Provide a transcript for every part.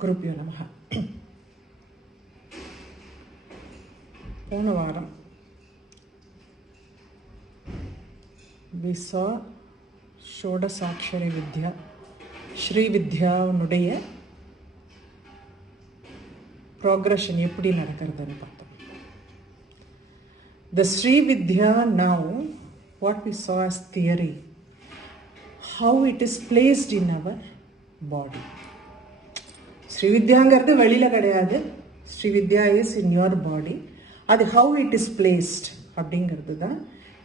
குருப்யோ நமஹ. போன வாரம் we saw ஷோடசாட்சரி வித்யா ஸ்ரீ வித்யாவுடைய ப்ராக்ரஷன் எப்படி நடக்கிறதுன்னு பார்த்தோம். The Sri Vidya now, what we saw as theory, how it is placed in our body. Sri Vidyangarthu velila kedaiyadhu. Sri Vidya is in your body. அது how it is placed அப்படிங்கிறது தான்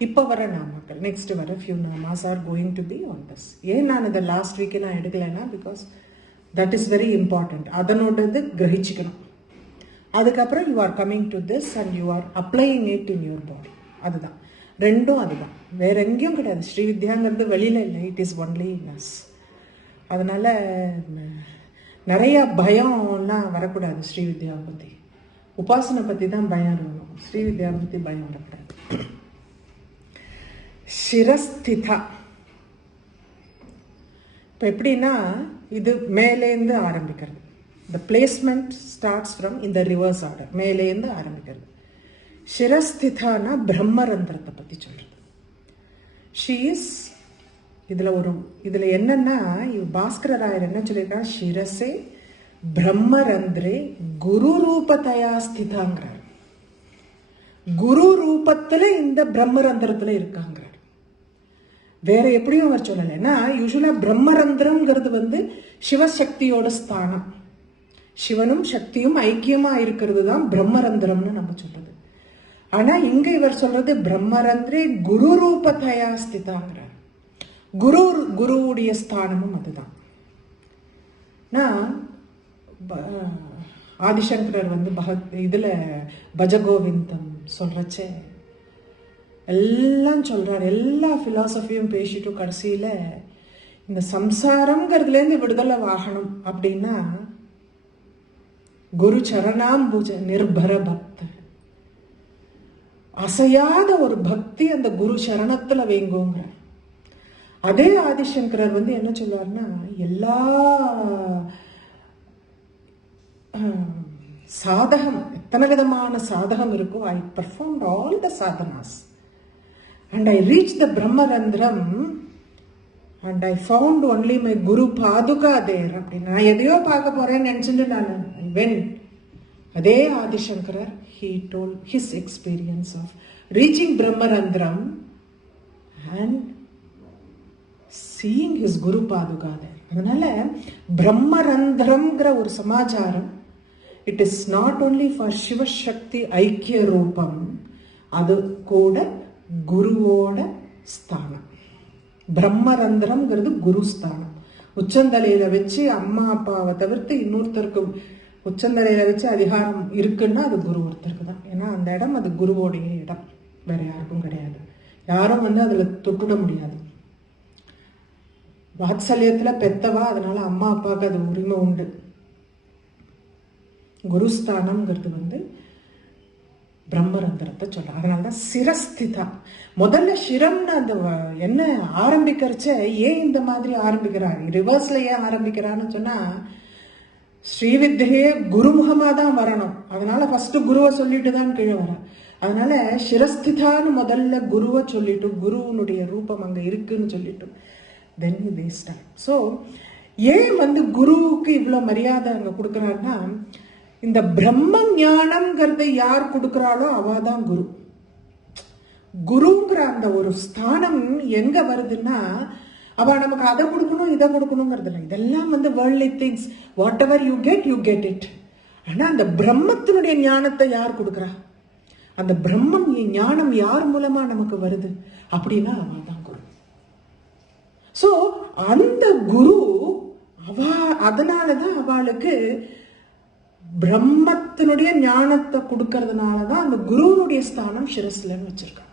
இப்போ வர நாமக்கள். Next வர few நாமாஸ் are going to be on this. ஏன் நான் இதை லாஸ்ட் வீக்கே நான் எடுக்கலைன்னா, because that is very important. அதனோடது கிரகிச்சிக்கணும். அதுக்கப்புறம் you are coming to this and you are applying it in your body. அதுதான் ரெண்டும், அதுதான், வேற எங்கேயும் கிடையாது. ஸ்ரீ வித்யாங்கிறது வெளியில இல்லை, it is only in us. அதனால நிறைய பயம்லாம் வரக்கூடாது. ஸ்ரீ வித்யாவை பற்றி, உபாசனை பற்றி தான் பயம் இருக்கணும். ஸ்ரீ வித்யாவை பற்றி பயம் வரக்கூடாது. சிரஸ்திதா இப்போ எப்படின்னா, இது மேலேருந்து ஆரம்பிக்கிறது. The placement starts from in the reverse order. மேலேருந்து ஆரம்பிக்கிறது. சிரஸ்திதானா பிரம்மரந்திரத்தை பற்றி சொல்கிறது. ஷீ இஸ் இதில் என்னன்னா, பாஸ்கர ராயர் என்ன சொல்லியிருக்காங்க, சிரசே பிரம்மரந்திரே குரு ரூபத்தையா ஸ்திதாங்கிறார். குரு ரூபத்தில் இந்த பிரம்மரந்திரத்தில் இருக்காங்கிறார். வேற எப்படியும் அவர் சொல்லலை. ஏன்னா யூஸ்வலாக பிரம்மரந்திரம்ங்கிறது சிவசக்தியோட ஸ்தானம். சிவனும் சக்தியும் ஐக்கியமா இருக்கிறது தான் பிரம்மரந்திரம்னு நம்ம சொல்றது. ஆனா இங்க இவர் சொல்றது பிரம்மரந்திரே குரு ரூபத்தையா ஸ்திதாங்கிறார். குருவுடைய ஸ்தானமும் அதுதான். நான் ஆதிசங்கரர் இதுல பஜகோவிந்தம் சொல்றச்சே எல்லாம் சொல்றாரு. எல்லா பிலாசபியும் பேசிட்டு கடைசியில இந்த சம்சாரம்ங்கிறதுலேருந்து விடுதலை ஆகணும் அப்படின்னா குரு சரணாம்புஜ நிர்பர பக்த, அசையாத ஒரு பக்தி அந்த குரு சரணத்துல வேங்குங்க. அதே ஆதிசங்கரர் என்ன சொல்லுவார்னா, எல்லா சாதகம், எத்தனை விதமான சாதகம் இருக்கோ, ஐ பெர்ஃபார்ம்ட் ஆல் த சாதனாஸ் and I reached the Brahmarandram and I found only my Guru Paduka there. அப்படின்னு நான் எதையோ பார்க்க போறேன்னு நினைச்சுட்டு நான் when அதே ஆதிசங்கரர் he told his experience of reaching Brahmarandram and seeing his Guru Paduka there. அதனால பிரம்மரந்திரம்ங்கிற ஒரு சமாச்சாரம், it is not only for Sivasakthi ஐக்கிய ரூபம், அது கூட குருவோட ஸ்தானம். பிரம்மரந்திரம்ங்கிறது குரு ஸ்தானம். உச்சந்தலையில வச்சு அம்மா அப்பாவை தவிர்த்து இன்னொருத்தருக்கு உச்சந்தலையில வச்சு அதிகாரம் இருக்குன்னா அது குரு ஒருத்தருக்கு தான். ஏன்னா அந்த இடம் அது குருவோடைய இடம், வேற யாருக்கும் கிடையாது. யாரும் அதுல தொட்டுட முடியாது. வாத்சல்யத்துல பெத்தவா, அதனால அம்மா அப்பாவுக்கு அது உரிமை உண்டு. குருஸ்தானம்ங்கிறது பிரம்மரந்திரத்தை சொல்ற. அதனாலதான் சிரஸ்திதா. முதல்ல சிரம்னு அந்த என்ன ஆரம்பிக்கிறச்ச, ஏன் இந்த மாதிரி ஆரம்பிக்கிறார், ரிவர்ஸ்ல ஏன் ஆரம்பிக்கிறான்னு சொன்னா, ஸ்ரீவித்யே குருமுகமா தான் வரணும். அதனால ஃபர்ஸ்ட் குருவை சொல்லிட்டு தான் கீழே வர. அதனால சிரஸ்திதான்னு முதல்ல குருவை சொல்லிட்டு, குருவனுடைய ரூபம் அங்க இருக்குன்னு சொல்லிட்டு then they start. So ஏன் குருவுக்கு இவ்வளவு மரியாதை அங்க கொடுக்கிறாருன்னா, இந்த பிரம்ம ஞானம்ங்கிறத யார் கொடுக்கிறாளோ அவாதான் குரு. குருங்கிற அந்த ஒரு ஸ்தானம் எங்க வருதுன்னா, அவ நமக்கு அதை கொடுக்கணும் இதை கொடுக்கணுங்கிறது இல்லை. இதெல்லாம் worldly things. What ever you get it. ஆனா அந்த பிரம்மத்தினுடைய ஞானத்தை யார் கொடுக்குறா, அந்த பிரம்மம் ஞானம் யார் மூலமா நமக்கு வருது அப்படின்னா அவதான் குரு. சோ அந்த குரு அதனாலதான் அவளுக்கு பிரம்மத்தினுடைய ஞானத்தை கொடுக்கறதுனாலதான் அந்த குருவனுடைய ஸ்தானம் சிரஸ்லன்னு வச்சிருக்காங்க.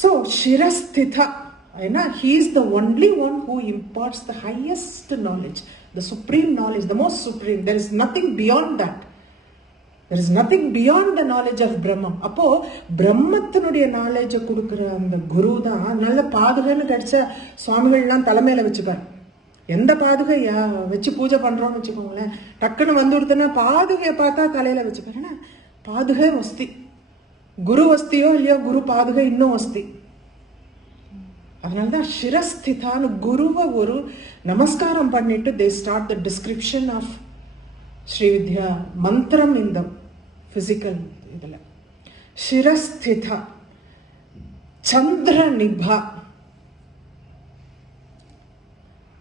So Shirasthitha, he is the only one who imparts the highest knowledge, the supreme knowledge, the most supreme. There is nothing beyond that. There is nothing beyond the knowledge of Brahman. அப்போ பிரம்மத்தினுடைய நாலேஜை கொடுக்குற அந்த குரு தான். நல்ல பாதுகான்னு கிடைச்ச சுவாமிகள்லாம் தலைமையில வச்சுக்காரு. எந்த பாதுகையா வச்சு பூஜை பண்றோம்னு வச்சுக்கோங்களேன், டக்குன்னு வந்துடுதுன்னா பாதுகையை பார்த்தா தலையில வச்சுக்கிறேன்னா பாதுகை வஸ்தி, குரு வஸ்தியோ இல்லையோ குரு பாதுகை இன்னும் வஸ்தி. அதனால்தான் சிரஸ்திதான்னு குருவை ஒரு நமஸ்காரம் பண்ணிட்டு they start the description of Srividya மந்திரம் இந்த பிசிக்கல் இதுல. சிரஸ்திதா, சந்திர நிபா.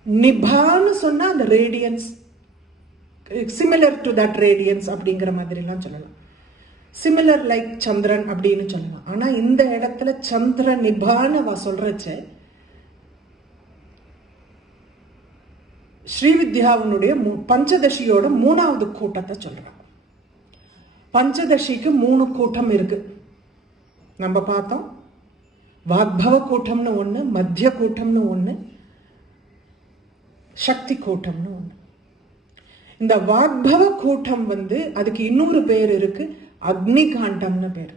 நிபான்னு சொன்னா அந்த radiance, similar to that radiance அப்படிங்கிற மாதிரி எல்லாம் சொல்லலாம். சிமிலர் லைக் சந்திரன் அப்படின்னு சொல்லலாம். ஆனா இந்த இடத்துல சந்திர நிபான்னு அவ சொல்றச்ச ஸ்ரீவித்யாவினுடைய பஞ்சதசியோட 3வது கூட்டத்தை சொல்றாங்க. பஞ்சதசிக்கு 3 கூட்டம் இருக்கு. நம்ம பார்த்தோம், வாக்பவ கூட்டம்னு ஒண்ணு, மத்திய கூட்டம்னு ஒண்ணு, சக்தி கூட்டம்னு ஒண்ணு. இந்த வாக்பவ கூட்டம் அதுக்கு இன்னொரு பேர் இருக்கு, அக்னி காண்டம்னு பேரு.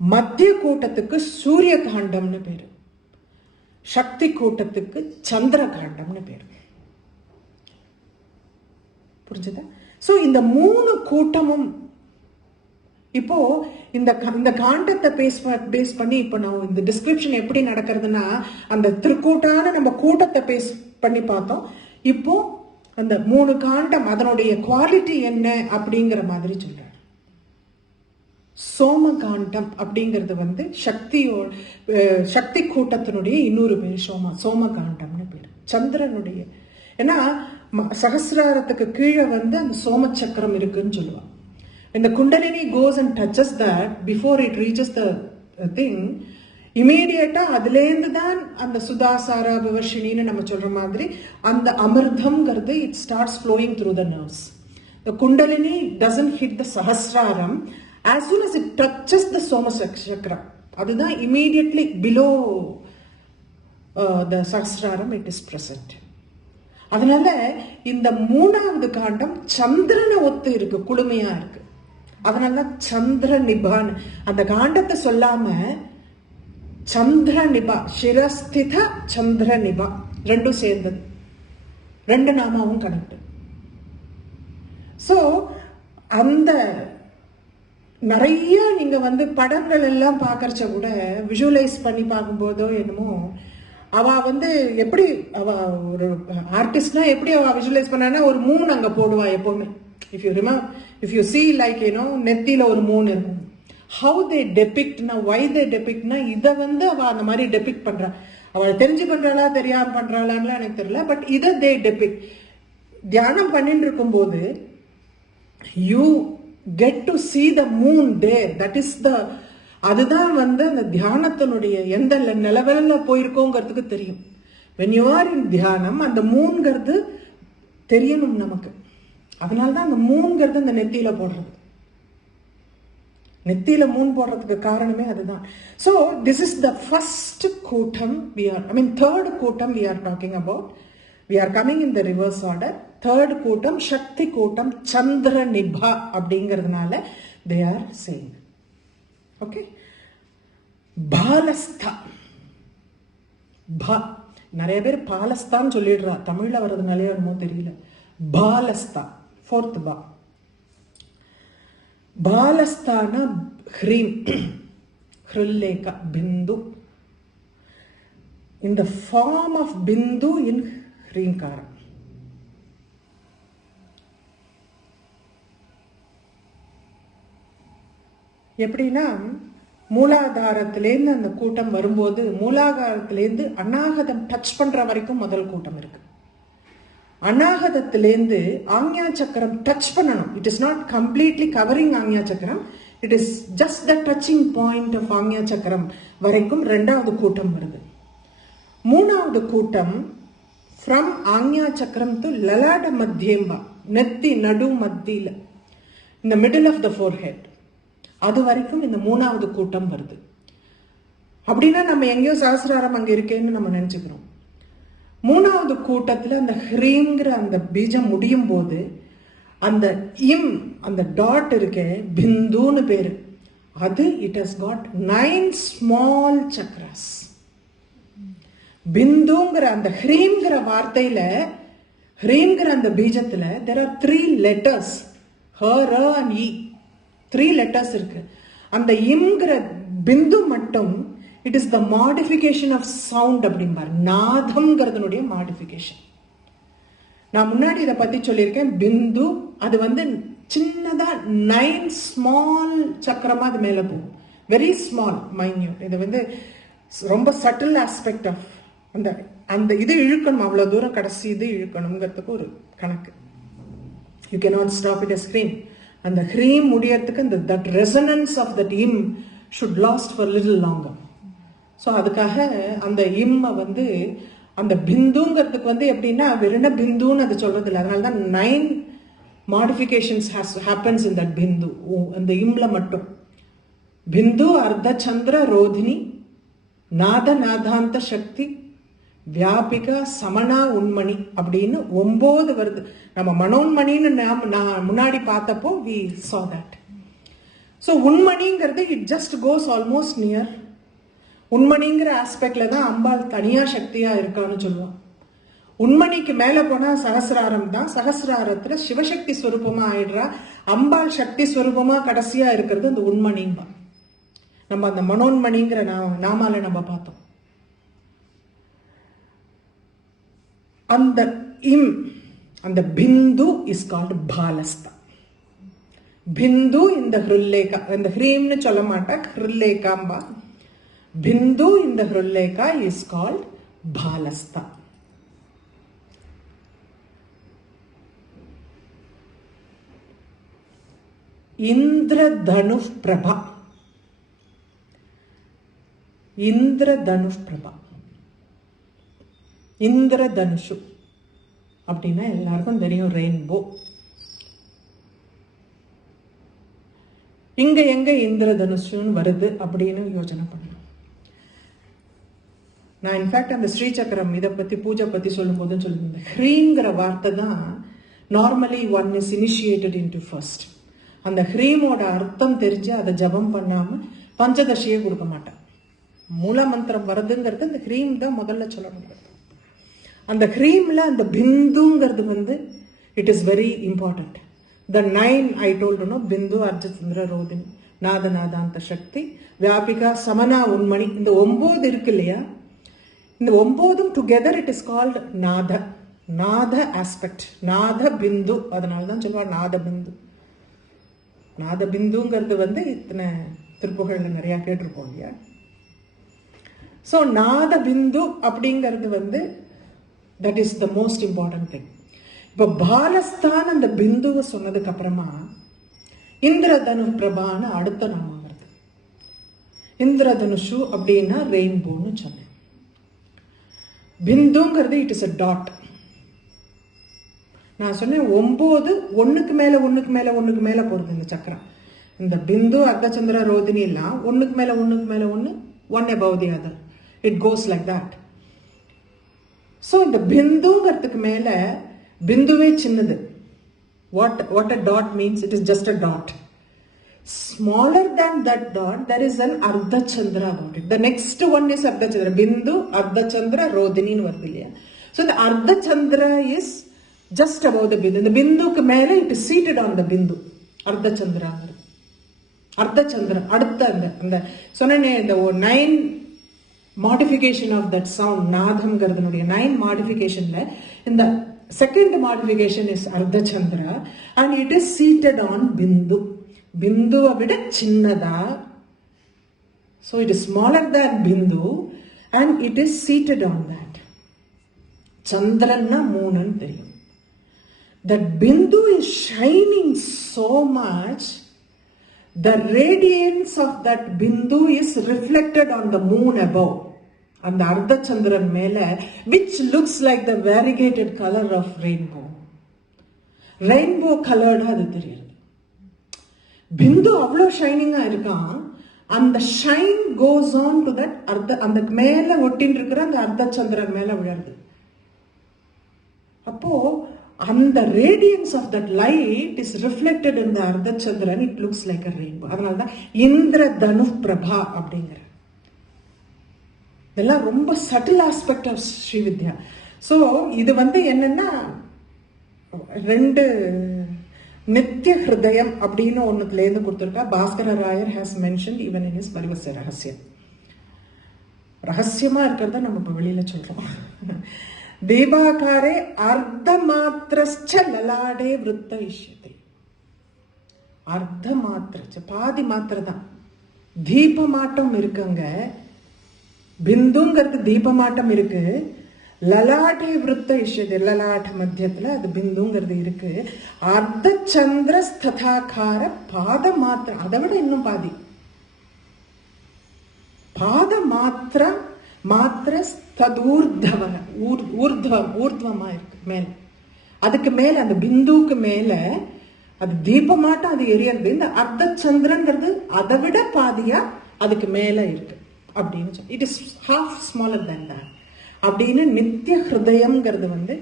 மத்திய கூட்டத்துக்கு சூரிய காண்டம்னு பேரு, சக்தி கூட்டத்துக்கு சந்திர காண்டம்னு பேரு. புரிஞ்சுதா? சோ இந்த 3 கூட்டமும் இப்போ இந்த காண்டத்தை பேஸ் பண்ணி இப்போ நான் இந்த டிஸ்கிரிப்ஷன் எப்படி நடக்கிறதுனா, அந்த திருக்கூட்டான நம்ம கூட்டத்தை பேஸ் பண்ணி பார்த்தோம். இப்போ அந்த 3 காண்டம் அதனுடைய குவாலிட்டி என்ன அப்படிங்கிற மாதிரி சொல்றாரு. சோம காண்டம் அப்படிங்கிறது சக்தி கூட்டத்தினுடைய இன்னொரு பேர் சோம காண்டம்னு பேர். சந்திரனுடைய, ஏன்னா சகசிராரத்துக்கு கீழே அந்த சோம சக்கரம் இருக்குன்னு சொல்லுவாங்க. இந்த kundalini goes and touches that before it reaches the thing, இமீடியட்டா அதுலேருந்து தான் அந்த சுதாசாரா விவர்ஷினின்னு நம்ம சொல்ற மாதிரி அந்த அமிர்தம்ங்கிறது it starts flowing through the nerves. The kundalini doesn't hit the sahasraram as soon as it touches the soma chakra. அதுதான் immediately below the sahasraram it is present. அதனால இந்த 3வது காண்டம் சந்திரனை ஒத்து இருக்கு, குளுமையா இருக்கு. அதனாலதான் சந்திர நிபான் அந்த காண்டத்தை சொல்லாம சந்திர நிபா, சிரஸ்தித சந்திர நிபா ரெண்டும் சேர்ந்தது, 2 நாமாவும் கனெக்ட். சோ அந்த நிறைய நீங்க படங்கள் எல்லாம் பாக்கறச்ச கூட விஷுவலைஸ் பண்ணி பார்க்கும்போதோ என்னமோ அவ எப்படி அவ ஒரு ஆர்டிஸ்ட்னா எப்படி அவ விஷுவலைஸ் பண்ணானா ஒரு மூன் அங்க போடுவா எப்பவுமே. if you see like நெத்தியில ஒரு மூன் இருக்கும். how they depict na why they depict na இத அவ அந்த மாதிரி டெபிக்ட் பண்றா. அவ தெரிஞ்சு பண்றாளா தெரியாம பண்றாளான்னு எனக்கு தெரியல. பட் இத they depict. தியானம் பண்ணிட்டு இருக்கும்போது you get to see the moon there. that is the அதுதான் அந்த தியானத்தினுடைய எந்த நிலவெல்ல போயிருக்கோங்கிறதுக்கு தெரியும். when you are in தியானம் அந்த மூன்கிறது தெரியணும் நமக்கு. அதனால்தான் அந்த மூன்கிறது அந்த நெத்தியில போடுறது. நெத்தியில மூன் போடுறதுக்கு காரணமே அதுதான். So this is the first கூட்டம் third கூட்டம் we are talking about. We are coming in the reverse order. third கூட்டம் சக்தி கூட்டம் சந்திர நிபா அப்படிங்கிறதுனால they are saying. ஓகே, பாலஸ்தா. நிறைய பேர் பாலஸ்தான் சொல்லிடுறா, தமிழ்ல வர்றதுனாலே என்னமோ தெரியல. பாலஸ்தா, 4th பா. பாலஸ்தான ஹ்ரீம், ஹ்ருல்லேகா, பிந்து. in the form of bindu in ஹ்ரீங்காரம். எப்படின்னா மூலாதாரத்திலேருந்து அந்த கூட்டம் வரும்போது மூலாதாரத்திலேருந்து அநாகதம் டச் பண்ற வரைக்கும் முதல் கூட்டம் இருக்கு. அநாகதத்திலேருந்து ஆக்ஞா சக்கரம் டச் பண்ணணும். It is not completely covering ஆக்ஞா சக்கரம், it is just the touching point of ஆக்ஞா சக்கரம் வரைக்கும் 2வது கூட்டம் வருது. 3வது கூட்டம் ஃப்ரம் ஆக்ஞா சக்கரம் டு லலாட மத்தியம்பா, நெத்தி நடு மத்தியில, இந்த மிடில் ஆஃப் த ஃபோர்ஹெட், அது வரைக்கும் இந்த 3வது கூட்டம் வருது. அப்படின்னா நம்ம எங்கேயோ சஹஸ்ராரம் அங்க இருக்கேன்னு நம்ம நினைச்சுக்கிறோம். 3வது கூட்டத்துல அந்த ஹ்ரீங்கிற அந்த பீஜம் முடியும் போது அந்த அந்த டாட் இருக்கே பிந்துன்னு பேரு, அது it has got 9 small chakras. பிந்துங்கிற அந்த ஹ்ரீம்ங்கிற வார்த்தையில, ஹ்ரீம்ங்கிற அந்த பீஜத்துல there are 3 letters, ஹ, ர and இ, 3 letters இருக்கு. அந்த இம்ங்கிற பிந்து மட்டும் it is the modification of sound அப்படிம்பார். நாதம்ங்கிறதுனுடைய மாடிஃபிகேஷன். நான் முன்னாடி இதை பத்தி சொல்லியிருக்கேன். பிந்து அது வந்து சின்னதா 9 ஸ்மால் சக்கரமா அது மேல போகும். Very small, minute. இது வந்து ரொம்ப சட்டில் ஆஸ்பெக்ட் ஆஃப் அந்த அந்த இது இழுக்கணும், அவ்வளவு தூரம் கடைசி இது இழுக்கணுங்கிறதுக்கு ஒரு கணக்கு. You cannot stop it as ஹ்ரீம். அந்த ஹ்ரீம் முடியறதுக்கு அந்த தட் ரெசனன்ஸ் ஆஃப் தட் இம் should last for little longer. So அதுக்காக அந்த இம்மை வந்து அந்த பிந்துங்கிறதுக்கு வந்து எப்படின்னா வெறும் பிந்துன்னு அது சொல்றது இல்லை. அதனால தான் 9 மாடிஃபிகேஷன்ஸ் ஹேப்பன்ஸ் இன் தட் பிந்து, அந்த இம்ல மட்டும். பிந்து, அர்த்த சந்திர, ரோதினி, நாத நாதாந்த சக்தி, வியாபிகா, சமணா, உண்மணி அப்படின்னு 9 வருது. நம்ம மனோன்மணின்னு நான் முன்னாடி பார்த்தப்போ we saw that. ஸோ உண்மணிங்கிறது it just goes almost near. உண்மணிங்கிற ஆஸ்பெக்ட்ல தான் அம்பாள் தனியா சக்தியா இருக்கான்னு சொல்லுவோம். உண்மணிக்கு மேல போனா சகசிராரம் தான். சகசிராரத்துல சிவசக்தி ஸ்வரூபமா ஆயிடுறா. அம்பாள் சக்தி ஸ்வரூபமா கடைசியா இருக்கிறது அந்த உண்மணிம்பா. நம்ம அந்த மனோன்மணிங்கிற நாமால நம்ம பார்த்தோம். அந்த இம், அந்த பிந்து இஸ் கால்டு பாலஸ்தா. பிந்து இந்த ஹிருல்லேகா, இந்த ஹ்ரீம்னு சொல்ல மாட்டா, ஹிருல்லேகாம்பா. பிந்து இந்த ஹிருல்லேகா இஸ் கால்ட் பாலஸ்தா. இந்திரதனு பிரபா. இந்திரதனு பிரபா, இந்திரதனுஷு அப்படின்னா எல்லாருக்கும் தெரியும், ரெயின்போ. இங்க எங்க இந்திரதனுஷுன்னு வருது அப்படின்னு யோசனை பண்ணணும். நான் இன்ஃபேக்ட் அந்த ஸ்ரீசக்கரம் இதை பத்தி பூஜை பத்தி சொல்லும் போதுன்னு சொல்லியிருந்தேன். ஹ்ரீங்கிற வார்த்தை தான் normally one is initiated into first. அந்த ஹ்ரீமோட அர்த்தம் தெரிஞ்சு அதை ஜபம் பண்ணாம பஞ்சதசியே கொடுக்க மாட்டேன். மூல மந்திரம் வருதுங்கிறது அந்த ஹ்ரீம் தான் முதல்ல சொல்லணும். அந்த ஹ்ரீம்ல அந்த பிந்துங்கிறது வந்து it is very important. The 9 I told no, பிந்து, அர்ஜசந்திர, ரோதினி, நாத நாதாந்த சக்தி, வியாபிகா, சமனா, உண்மணி. இந்த 9 இருக்கு இல்லையா, இந்த 9 டுகெதர் இட் இஸ் கால்ட் நாத. நாத ஆஸ்பெக்ட், நாத பிந்து. அதனால தான் சொல்லுவாங்க நாத பிந்து. நாத பிந்துங்கிறது வந்து இத்தனை திருப்புகள்ல நிறைய கேட்டிருப்போம் இல்லையா. ஸோ நாத பிந்து அப்படிங்கிறது வந்து that is the most important thing. இப்போ பாலஸ்தான் அந்த பிந்துவை சொன்னதுக்கு அப்புறமா இந்திரதனு பிரபான்னு அடுத்த நாமம் வருது. இந்திரதனுஷு அப்படின்னா ரெயின்போன்னு சொன்னேன். பிந்துங்கிறது இட் இஸ் அ டாட். நான் சொன்னேன் 9 ஒண்ணுக்கு மேல ஒண்ணுக்கு மேல ஒண்ணுக்கு மேல போறது இந்த சக்கரம். இந்த பிந்து, அர்த்தச்சந்திர, ரோதினி எல்லாம் ஒண்ணுக்கு மேல ஒண்ணுக்கு மேல ஒண்ணு, one above the other. It goes like that. So இந்த பிந்துங்கிறதுக்கு மேல பிந்துவே சின்னது. What a dot means, it is just a dot. Smaller than that dot, there is an Ardhachandra about it. The next one is Ardhachandra. Bindu, Ardhachandra, Rodini nu varudhu illaya. So the Ardhachandra is just above the Bindu. The Bindu ku mele it is seated on the Bindu. Ardhachandra. Ardhachandra. Adutha and sonane the 9 modification of that sound, Nadham gardanudaiya 9 modification la in the second modification is Ardhachandra and it is seated on Bindu. Bindu விட சின்னதா. So it is smaller than Bindu and it is seated on that. Chandranna moonanu theriyum. That Bindu is shining so much, the radiance of that Bindu is reflected on the moon above. And the Ardhachandran mele, which looks like the variegated color of rainbow. Rainbow colored adu theriyum. பிந்து அவ்வளோ ஷைனிங்கா இருக்கான். அந்த shine goes on to that அந்த மேல ஒட்டின்னு இருக்கிற அந்த அர்த்தச்சந்திரன் மேல விழருது. அப்போ அந்த radiance of that light is reflected in the அர்த்தச்சந்திரன். It looks like a rainbow. அதனாலதான் இந்திரதனு பிரபா அப்படிங்கிற. இதெல்லாம் ரொம்ப subtle aspect of Srividya. So இது வந்து என்னன்னா, ரெண்டு நித்திய ஹிருதயம் அப்படின்னு ஒன்னுலேருந்து கொடுத்துருக்கா. Bhaskara Rayar has mention even in his பரிவச ரகசியம். ரகசியமா இருக்கிறத நம்ம இப்போ வெளியில சொல்றோம். தீபாகாரே அர்த்த மாத்திரச்ச லலாடே விருத்த இஷ்யத்தை. அர்த்த மாத்திர, பாதி மாத்திரை தான். தீபமாட்டம் இருக்குங்க, பிந்துங்கிறது தீபமாட்டம் இருக்கு. லலாட்டே விருத்த இஷ்யத்தை, லலாட்ட மத்தியத்துல அது பிந்துங்கிறது இருக்கு. அர்த்த சந்திர ஸ்ததாகார பாத மாத்திரம், அதை விட இன்னும் பாதி. பாத மாத்திர மாத்திர ததூர்தவ, ஊர்துவமா இருக்கு மேல. அதுக்கு மேல அந்த பிந்துவுக்கு மேல அது தீபமாட்டம் அது எரியறது. இந்த அர்த்த சந்திரங்கிறது அதை விட பாதியா அதுக்கு மேல இருக்கு அப்படின்னு சொல்லி, it is half smaller than that அப்படின்னு. நித்திய ஹிருதயம்ங்கிறது வந்து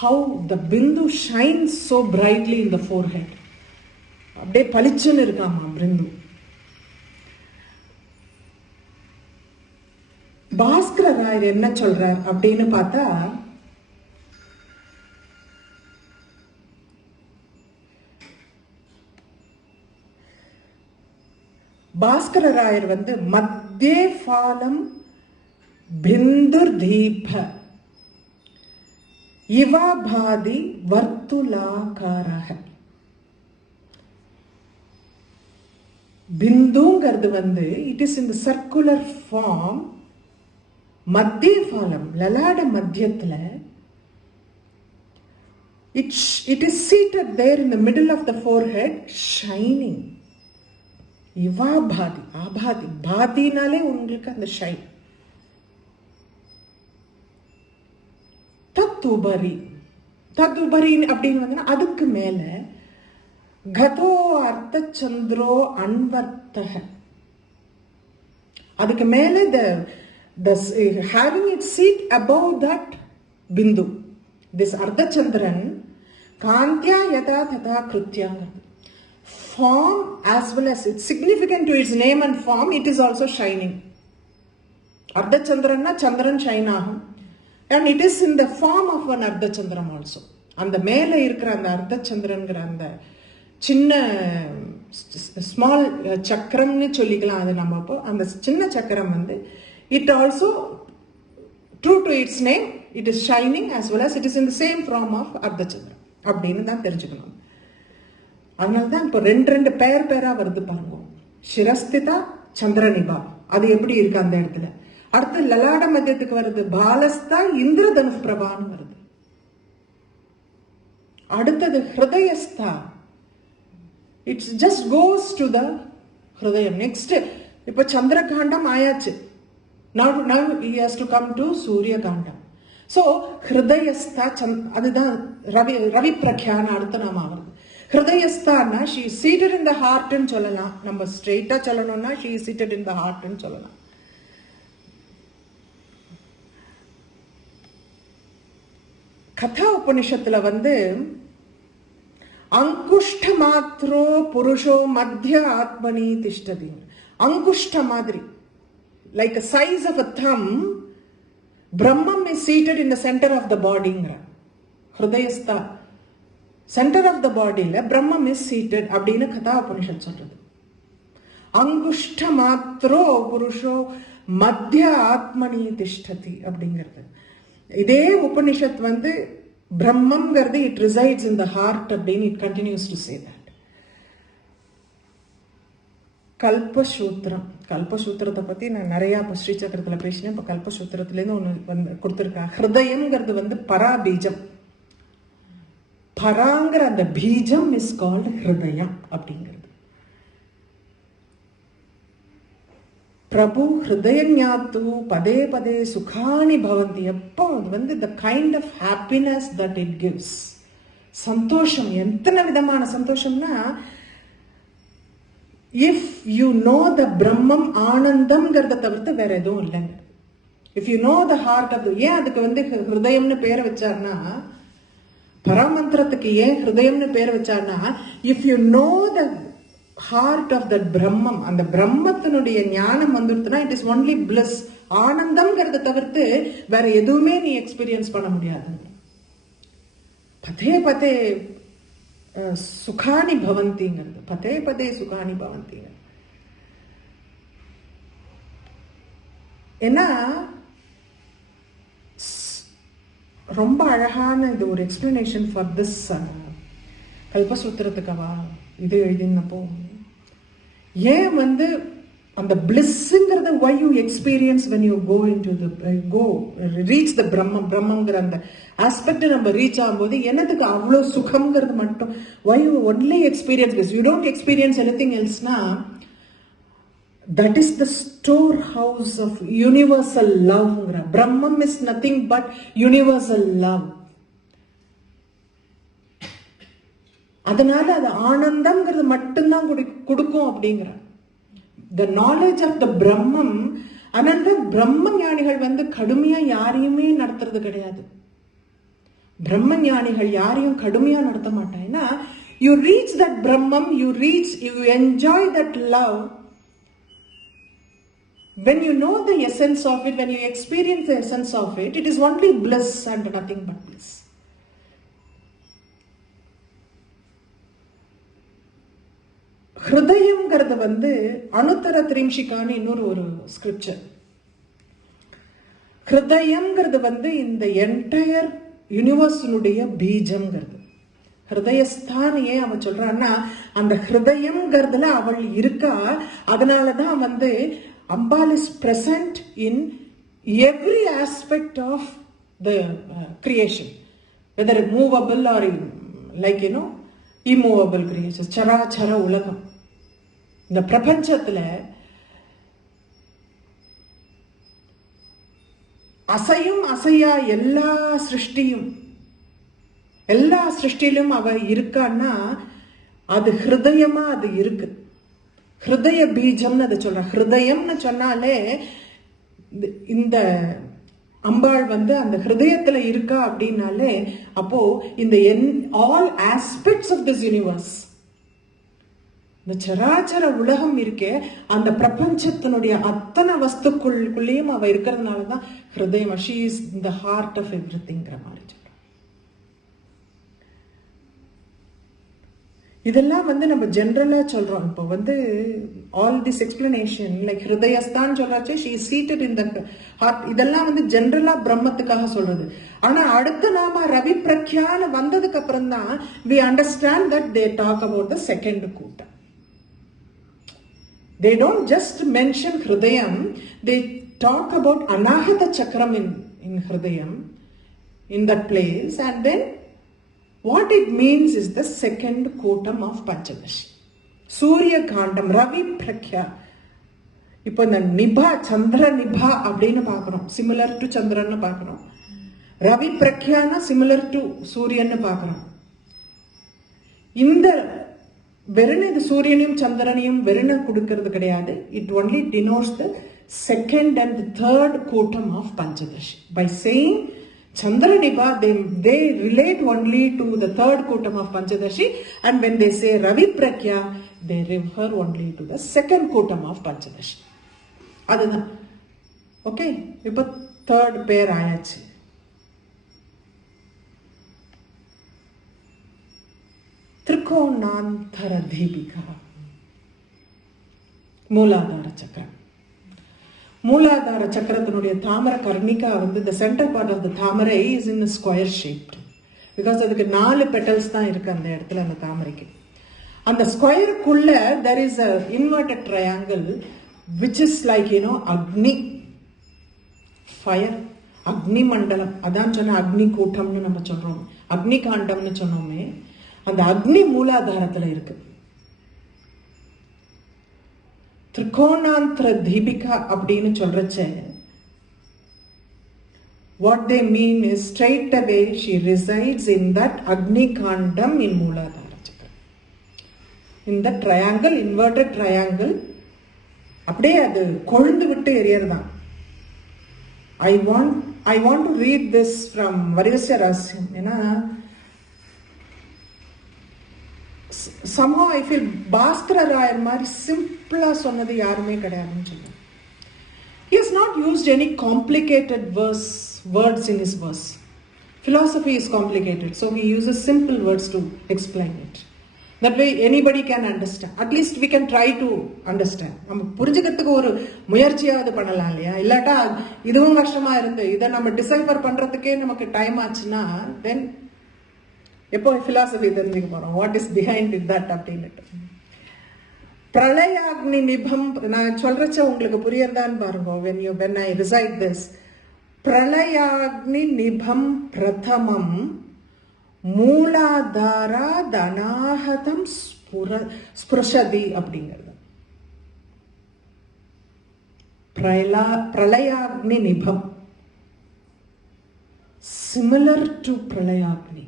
how the Bindu shines so brightly in the forehead. அப்படியே பளிச்சுன்னு இருக்காமா பிந்து. பாஸ்கர ராயர் என்ன சொல்றார் அப்படின்னு பார்த்தா, பாஸ்கர ராயர் வந்து மத்தியே ஃபாலம் பிந்துர் தீப இவா பாதி வர்த்துலாகாரக. பிந்துங்கிறது வந்து it is in the circular form. மத்திய ஃபாலம் லலாட மத்தியத்துல it is seated there in the middle of the forehead, shining. இவா பாதி, ஆபாதி, பாதினாலே உங்களுக்கு அந்த ஷைன். தத்துபரி, தத்துபரி அப்படின்னு வந்து அதுக்கு மேல கதோ அர்த்த சந்திரோ அன்வர்த்தக. அதுக்கு மேல having its seat above that bindu, this Ardha Chandran Kantya Yata Tata Kritya. Form as well as it's significant to its name and form, it is also shining. Ardha Chandran na Chandran shine ahum, and it is in the form of an Ardha Chandran also. அந்த மேல இருக்கிற அந்த அர்த்த சந்திரன்கிற அந்த சின்ன small சக்கரம்னு சொல்லிக்கலாம். அது நம்ம இப்போ அந்த சின்ன சக்கரம் வந்து it also, true to its name, it is shining as well as it is in the same form of Ardha Chandra அப்படின்னு தான் தெரிஞ்சுக்கணும். அதனால தான் இப்போ ரெண்டு பேரா வருது பாருங்க. சிரஸ்திதா சந்திரனிபா, அது எப்படி இருக்கு அந்த இடத்துல. அடுத்து லலாட மத்தியத்துக்கு வருது பாலஸ்தா இந்திரதனுஷ் பிரபான்னு வருது. அடுத்தது ஹிருதயஸ்தா, it's just goes to the ஹிருதயம். நெக்ஸ்ட் இப்போ சந்திரகாண்டம் ஆயாச்சு. Now he has to come to Surya Kandam. So Hridayastha, அதுதான் ரவி பிரக்யான அடுத்த நாம வருது. ஹிருதயஸ்தான்னா she is seated in the heart ன்னு சொல்லலாம். நம்ம ஸ்ட்ரெயிட்டா சொல்லணும்னா she is seated in the heart ன்னு சொல்லலாம். கதா உபனிஷத்துல வந்து அங்குஷ்ட மாத்ரோ புருஷோ மத்திய ஆத்மனி திஷ்டதி. அங்குஷ்ட மாதிரி, like a size of a thumb, Brahman is seated in the center of the body. Hridayastha, center of the body la Brahman is seated அப்படின்னு கதா உபனிஷத் சொல்றது. அங்குஷ்ட மாத்ரோ புருஷோ மத்திய ஆத்மனி திஷ்டதி அப்படிங்கிறது. இதே உபனிஷத் வந்து பிரம்மங்கிறது it resides in the heart அப்படின்னு it continues to say that. கல்பசூத்திரம், கல்பசூத்திரத்தை பத்தி நான் நிறைய ஸ்ரீ சக்கரத்துல பேசினேன். இப்ப கல்பசூத்திரத்திலேருந்து ஒண்ணு வந்து கொடுத்துருக்கா. ஹிருதயம்ங்கிறது வந்து பராபீஜம். பராங்கிற அந்த பீஜம் இஸ் கால்டு ஹிருதயம் அப்படிங்கிறது. பிரபு ஹிருதய ஞாத்து பதே பதே சுகானி பவந்தி. எப்போ அது வந்து the kind of happiness that it gives, சந்தோஷம். எத்தனை விதமான சந்தோஷம்னா, if you know the பிரம்மம் ஆனந்தம்ங்கிறத தவிர்த்து வேற எதுவும் இல்லைங்க. if you know the heart of the, ஏன் அதுக்கு வந்து ஹிருதயம்னு பேரை வச்சார்னா, பரமந்திரத்துக்கு ஏன் ஹிருதயம்னு பேரை வச்சார்னா, if you know the heart of that Brahman, and the பிரம்மத்தினுடைய ஞானம் வந்துடுதுன்னா it is only bliss. ஆனந்தம்ங்கிறத தவிர்த்து வேற எதுவுமே நீ எக்ஸ்பீரியன்ஸ் பண்ண முடியாது. பதே பதே சுகானி பவந்திங்கிறது, பதே பதே சுகானி பவந்திங்க. ஏன்னா ரொம்ப அழகான இது ஒரு எக்ஸ்பிளனேஷன் ஃபார் திஸ் கல்பசூத்திரத்துக்கவா இது எழுதினப்போ ஏன் வந்து அந்த பிளிஸ்ங்கிறத why you experience when you go into the reach the பிரம்மங்கிற அந்த ஆஸ்பெக்ட் நம்ம ரீச் ஆகும்போது என்னதுக்கு அவ்வளோ சுகம்ங்கிறது மட்டும் why you only experience this, you don't experience anything else na, that is the storehouse of universal love. Brahman is nothing but universal love. அதனால அது ஆனந்தம்ங்கிறது மட்டும்தான் கொடுக்கும் அப்படிங்கிற the knowledge of the Brahman. அதனால பிரம்ம ஞானிகள் வந்து கடுமையா யாரையுமே நடத்துறது கிடையாது. பிரம்ம ஞானிகள் யாரையும் கடுமையா நடத்த மாட்டாங்க. you reach that Brahman, you enjoy that love. When you know the essence of it, when you experience the essence of it, it is only bliss and nothing but bliss. ஹிருதயம்ங்கிறது வந்து அனுத்தர திரிம்ஷிகான்னு இன்னொரு ஒரு ஸ்கிரிப்சர். ஹிருதயம்ங்கிறது வந்து இந்த entire யூனிவர்ஸினுடைய பீஜம்ங்கிறது. ஹிருதயஸ்தான் ஏன் அவன் சொல்றான்னா அந்த ஹிருதயம்ங்கிறதுல அவள் இருக்கா. அதனாலதான் வந்து Ambal is present in every aspect of the creation, whether movable or like immovable creations. Chara ulagam, இந்த பிரபஞ்சத்துல அசையும் அசையா எல்லா சிருஷ்டியிலும் அவ இருக்கான்னா அது ஹிருதயமா அது இருக்கு. ஹிருதய பீஜம்னு அதை சொல்ற. ஹிருதயம்னு சொன்னாலே இந்த அம்பாள் வந்து அந்த ஹிருதயத்துல இருக்கா அப்படின்னாலே அப்போ இந்த all aspects of this universe, இந்த சராச்சர உலகம் இருக்கே அந்த பிரபஞ்சத்தினுடைய அத்தனை வஸ்துக்குள்ளேயும் அவ இருக்கிறதுனாலதான் ஹிருதயம். She is the heart of எவ்ரிதிங்கிற மாதிரி சொல்றோம். இதெல்லாம் வந்து நம்ம ஜென்ரலா சொல்றோம். இப்போ வந்து ஆல் திஸ் எக்ஸ்பிளனேஷன் லைக் ஹிருதயஸ்தான் சொல்றாச்சு, she is seated in the heart, இதெல்லாம் வந்து ஜென்ரலா பிரம்மத்துக்காக சொல்றது. ஆனா அடுத்து நாம ரவி பிரக்யான வந்ததுக்கு அப்புறம் தான் we understand that they talk about the second கூட்டம். They don't just mention Hridayam, they talk about Anahata Chakram in Hridayam, in that place, and then what it means is the second Kotam of Panchadashi. Surya Kandam, Ravi Prakya. இப்போ இந்த Nipah சந்திர Nipah அப்படின்னு பார்க்குறோம், similar to சந்திரன்னு பார்க்குறோம். ரவி பிரக்யானா similar to சூரியன்னு பார்க்குறோம். இந்த வெறும் இது சூரியனையும் சந்திரனையும் வெறும் கொடுக்கறது கிடையாது. It only denotes the second and third கூட்டம் of Panchadasi. By saying Chandra Niba, they relate only to the third Kutam of Panchadashi, and when they say Ravi Prakya, they refer only to the second Kutam of Panchadashi. Adana. Okay, இப்போ third pair ஆயாச்சு. Trikonantara Deepika, மூலாதார சக்கரம். மூலாதார சக்கரத்தினுடைய தாமரை கர்ணிகா வந்து the center part of the Thamarai is in a square shaped, because அதுக்கு 4 petals தான் இருக்கு அந்த இடத்துல அந்த தாமரைக்கு. அந்த ஸ்கொயருக்குள்ள there is a inverted triangle which is like Agni, fire, அக்னி மண்டலம். அதான் சொன்ன அக்னி கூட்டம்னு நம்ம சொல்றோம், அக்னி காண்டம்னு சொன்னோமே, அந்த அக்னி மூலாதாரத்துல இருக்கு. Trikonantara Deepika அப்படின்னு சொல்றச்ச what they mean is straight away she resides in that Agni Kandam in Mooladhara Chakra, in the triangle, inverted triangle. அப்படியே அது கொழுந்து விட்டு எரியறதான். I want to read this from Varisya Rahasam. ஏன்னா somehow I feel Bhaskara Rayar மாதிரி சிம்பிளா சொன்னது யாருமே கிடையாதுன்னு சொல்லுவேன். He has not used any complicated words in his verse. Philosophy is complicated, so he uses simple words to explain it. That way anybody can understand. At least we can try to understand. நம்ம புரிஞ்சுக்கிறதுக்கு ஒரு முயற்சியாவது பண்ணலாம் இல்லையா? இல்லாட்டா இதுவும் கஷ்டமா இருந்து இதை நம்ம டிசைஃபர் பண்றதுக்கே நமக்கு டைம் ஆச்சுன்னா தென் எப்போ philosophy தெரிஞ்சுக்க போறோம்? வாட் இஸ் பிஹைண்ட் தட் அப்படின்னுட்டு. பிரளயாக்னி நிபம், நான் சொல்றச்ச உங்களுக்கு புரியறதான்னு பாருங்க. when I recite this, பிரளயாக்னி நிபம் பிரதமம் Muladhara தனாஹதம் ஸ்புரஷதி அப்படிங்கிறது. பிரளயாக்னி நிபம் சிமிலர் டு பிரளயாக்னி.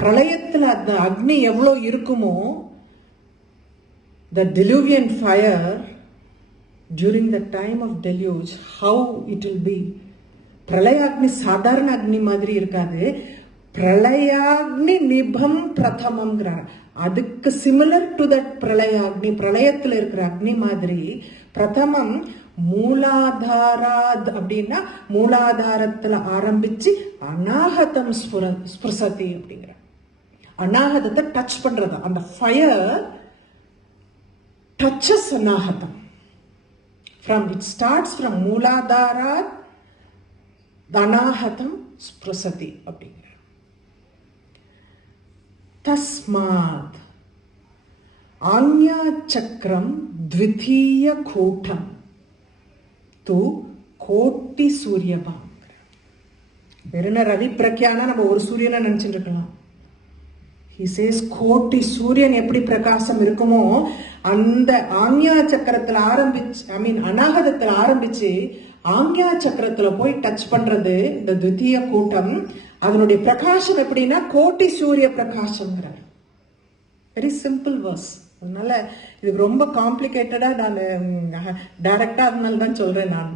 பிரளயத்தில் அந்த அக்னி எவ்வளோ இருக்குமோ, the diluvian fire during the time of deluge, how it will be. பிரளயாக்னி சாதாரண அக்னி மாதிரி இருக்காது. பிரளயாக்னி நிபம் பிரதமம்ங்கிறார். அதுக்கு சிமிலர் டு தட் பிரளயாக்னி, பிரளயத்தில் இருக்கிற அக்னி மாதிரி பிரதமம் மூலாதாராத் அப்படின்னா மூலாதாரத்தில் ஆரம்பிச்சு அநாகதம் ஸ்புரசதி அப்படிங்கிற அநாகதத்தை டச் பண்றது. அந்த fire touches anahatam. It starts from Mooladharat Anahatam Sprasati அப்படிங்கிற. தஸ்மாத் ஆக்ஞா சக்கரம் த்விதீய கூட்டம் து கோட்டி சூரியபாம். வெறும் ரவி பிரக்யானா நம்ம ஒரு சூரியனை நினைச்சுட்டு இருக்கலாம். He says கோட்டி சூரியன் எப்படி பிரகாசம் இருக்குமோ அந்த ஆக்ஞா சக்கரத்தில் ஆரம்பிச்சு அநாகதத்தில் ஆரம்பிச்சு ஆக்ஞா சக்கரத்தில் போய் டச் பண்றது இந்த துத்திய கூட்டம். அதனுடைய பிரகாசம் எப்படின்னா கோட்டி சூரிய பிரகாசம்ங்கிறார். Very simple verse. அதனால இது ரொம்ப காம்ப்ளிகேட்டடா நான் டைரக்டா அதனால தான் சொல்றேன் நான்.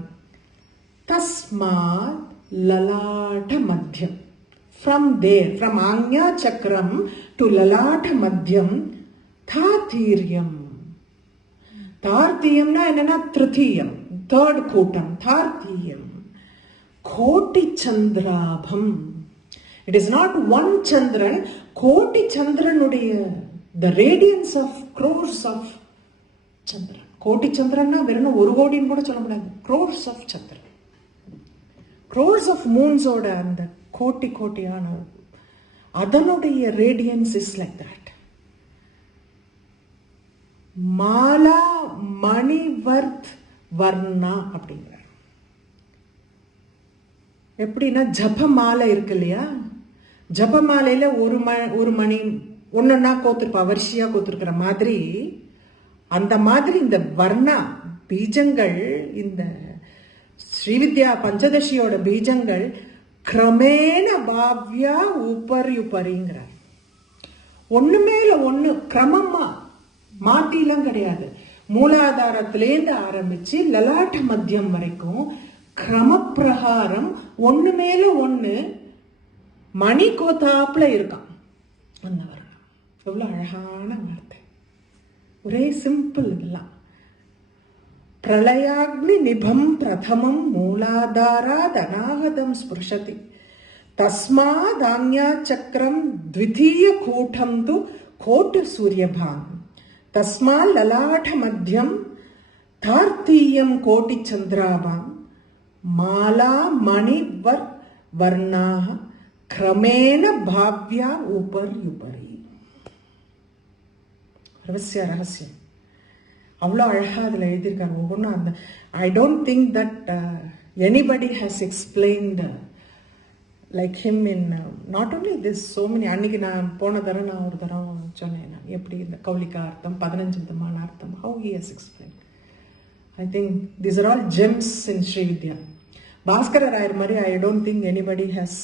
தஸ்மாத் லலாட்ட மத்தியம். From there, from Agnya Chakram to Lalata Madhyam, Tharthiyam. Tharthiyamna enna Trithiyam, third Kotam, Tharthiyam. Koti Chandrabham. It is not one Chandran, Koti Chandranuடைய, the radiance of crores of Chandran. Koti Chandranna வெறும் ஒரு கோடின்னு கூட சொல்ல முடியாது. Crores of Chandran. Crores of moons ஓட அந்த கோட்டி கோட்டியான அதனுடைய ரேடியன்ஸ் இஸ் லைக் தட். மாலா மணிவர்த் வர்ணா அப்படிங்கிறார். எப்படின்னா ஜபமாலை இருக்கு இல்லையா, ஜபமாலையில ஒரு மணி ஒன்னொன்னா கோத்திருப்பா, வரிசையா கோத்திருக்கிற மாதிரி, அந்த மாதிரி இந்த வர்ணா பீஜங்கள், இந்த ஸ்ரீவித்யா பஞ்சதசியோட பீஜங்கள் கிரமேண பாவ்யா உபரிங்கிறார். ஒண்ணு மேல ஒண்ணு கிரமமா மாட்டிலாம் கிடையாது. மூலாதாரத்திலேருந்து ஆரம்பிச்சு லலாட்ட மத்தியம் வரைக்கும் கிரம பிரகாரம் ஒண்ணு மேல ஒண்ணு மணி கோத்தாப்புல இருக்கான். அந்த வர்ணம் எவ்வளவு அழகான வார்த்தை. ஒரே சிம்பிள் இதெல்லாம். பிரளயாக்னி நிபம் பிரதமம் மூலாதாராத் அநாகதம் ஸ்புருஷதி. தஸ்மாத் ஆக்ஞா சக்கரம் த்விதீய கூட்டம் து கோட்டி சூரியபாம். தஸ்மாத் லலாட்ட மத்தியம் தார்த்தீயம் கோட்டி சந்திராபாம். மாலா மணிவர் வர்ணாஹ கிரமேண பாவ்யா உபரி. ரகசியம் அவ்வளோ அழகா அதில் எழுதியிருக்காங்க ஒவ்வொன்றும். அந்த ஐ don't think that anybody has explained like him in not only this so many. அன்னைக்கு நான் போன தரம் நான் ஒரு தரம் சொன்னேன், நான் எப்படி இந்த கௌலிகா அர்த்தம் 15 விதமான அர்த்தம், how he has explain. I think these are all gems in Srividya. Bhaskara Rayar மாதிரி I don't think anybody has.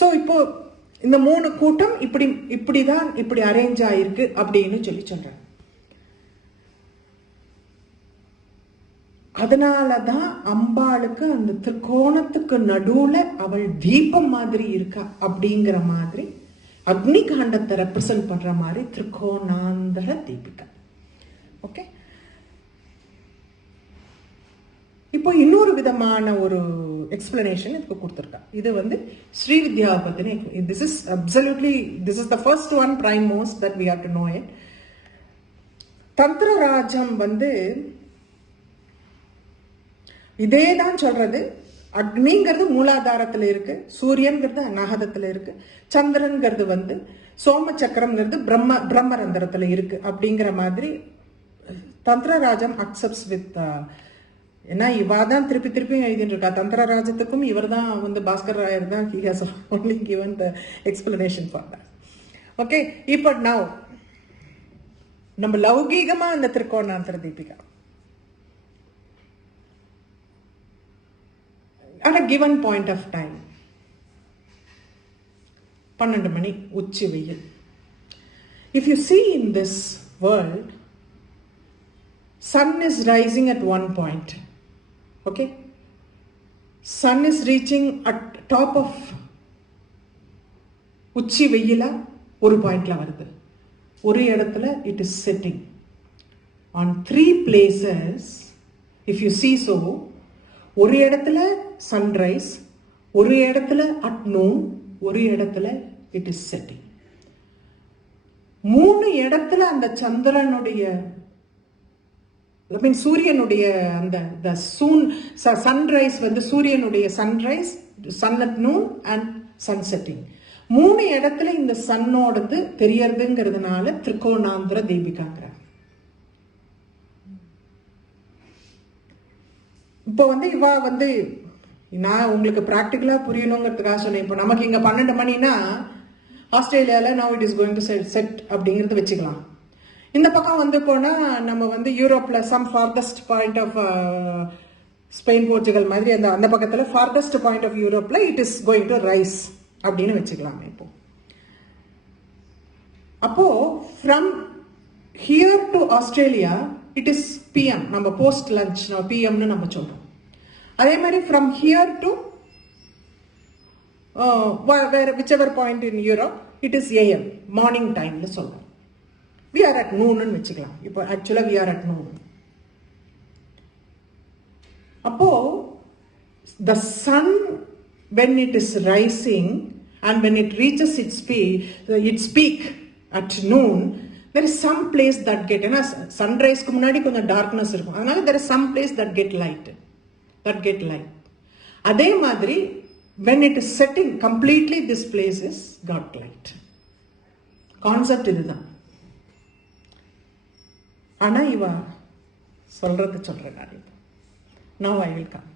So இப்போ இந்த 3 கூட்டம் இப்படிதான் இப்படி அரேஞ்ச் ஆயிருக்கு அப்படின்னு சொல்றேன். அதனாலதான் அம்பாளுக்கு அந்த திரிகோணத்துக்கு நடுவுல அவள் தீபம் மாதிரி இருக்கா அப்படிங்கிற மாதிரி அக்னி காண்டத்தை ரெப்ரசன்ட் பண்ற மாதிரி திரிகோணாந்தர தீபிகா. ஓகே, இப்போ இன்னொரு விதமான ஒரு எக்ஸ்பிளனேஷன் இதுக்கு கொடுத்துருக்கா. இது வந்து ஸ்ரீவித்யா பத்தின, this is absolutely, this is the first one, prime most that we have to know it. தந்திரராஜம் வந்து இதே தான் சொல்றது. அக்னிங்கிறது மூலாதாரத்துல இருக்கு, சூரியன்கிறது அநாகதத்துல இருக்கு, சந்திரன்கிறது வந்து சோம சக்கரம்ங்கிறது பிரம்மரந்திரத்துல இருக்கு அப்படிங்கிற மாதிரி தந்திரராஜம் அக்செப்ட்ஸ் வித். ஏன்னா இவாதான் திருப்பி திருப்பி எழுதிட்டு இருக்கா. தந்திரராஜத்துக்கும் இவர் தான் வந்து பாஸ்கர் ராயர் தான் he has only given the explanation for that. Okay, இப்போ now நம்ம லௌகீகமா அந்த திரிகோணாந்தர Deepika at a given point of time 12 மணி உச்சி வெயில். If you see in this world, sun is rising at one point. Okay, sun is reaching at top of உச்சி வெயிலா ஒரு பாயிண்ட்ல வருது. ஒரு இடத்துல it is setting on 3 places. If you see so, ஒரு இடத்துல சன்ரைஸ், ஒரு இடத்துல at noon, ஒரு இடத்துல it is setting. 3 இடத்துல அந்த சந்திரனுடைய, சூரியனுடைய அந்த சன்ரைஸ் வந்து சூரியனுடைய sunrise, sun at noon and sun setting, 3 இடத்துல இந்த சன்னோடது தெரியறதுங்கிறதுனால திரிகோணாந்தர தீபிகாங்கிற. இப்போ வந்து இவா வந்து நான் உங்களுக்கு ப்ராக்டிக்கலா புரியணுங்கிறதுக்காக சொன்னேன். இப்போ நமக்கு இங்க 12 மணினா ஆஸ்திரேலியால now it is going to set அப்படிங்கிறது வச்சுக்கலாம். இந்த பக்கம் வந்து போனா நம்ம வந்து யூரோப்ல some farthest point of Spain Portugal மாதிரி அந்த பக்கத்துல ஃபார்தஸ்ட் பாயிண்ட் ஆஃப் யூரோப்ல it is going to rise அப்படின்னு வச்சுக்கலாம். இப்போ அப்போ from here to Australia it is PM, நம்ம போஸ்ட் லஞ்ச் பிஎம்னு நம்ம சொல்றோம். அதே மாதிரி from here to whichever point in Europe it is AM, morning டைம்னு சொல்றோம். we are at noon னு வச்சுக்கலாம். இப்போ ஆக்சுவலா we are at noon. அப்போ the sun when it is rising and when it reaches its peak at noon, there is some place that get, ஏன்னா சன்ரைஸ்க்கு முன்னாடி கொஞ்சம் டார்க்னஸ் இருக்கும், அதனால there is some place that get light. அதே மாதிரி when it is setting completely, this place is got light. Concept இதுதான். ஆனா இவ சொல்றேன் நான். now I will come.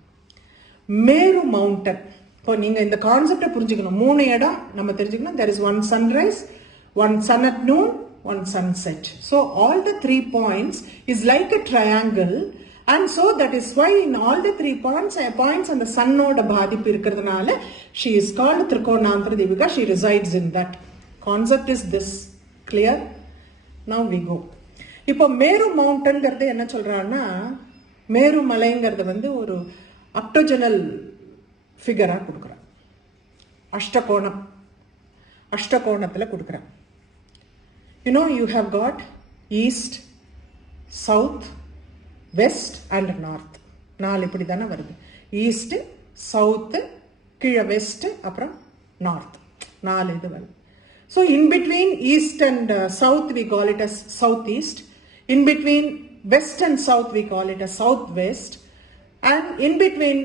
Meru mountain. இப்போ நீங்க இந்த கான்செப்டை புரிஞ்சுக்கணும். 3 இடம் நம்ம தெரிஞ்சுக்கணும். there is one sunrise, one sun at noon, one sunset. So all the 3 points is like a triangle, and so that is why in all the 3 points and the sun oda பாதிப்பு இருக்கிறதுனால she is called திரிகோணாந்தர Deepika. she resides in that. Concept is this. Clear? Now we go. இப்போ மேரு மவுண்டன்ங்கிறது என்ன சொல்றான்னா, மேரு மலைங்கிறது வந்து ஒரு அக்டோஜனல் ஃபிகரா கொடுக்குறான். அஷ்டகோணத்தில் கொடுக்குறான். You know, you have got east, south, west and north. 4 இப்படி தானே வருது. ஈஸ்ட், சவுத்து, கீழே வெஸ்ட், அப்புறம் நார்த். 4 இது வருது. So in between east and south we call it as southeast. In between west and south we call it as southwest. And in between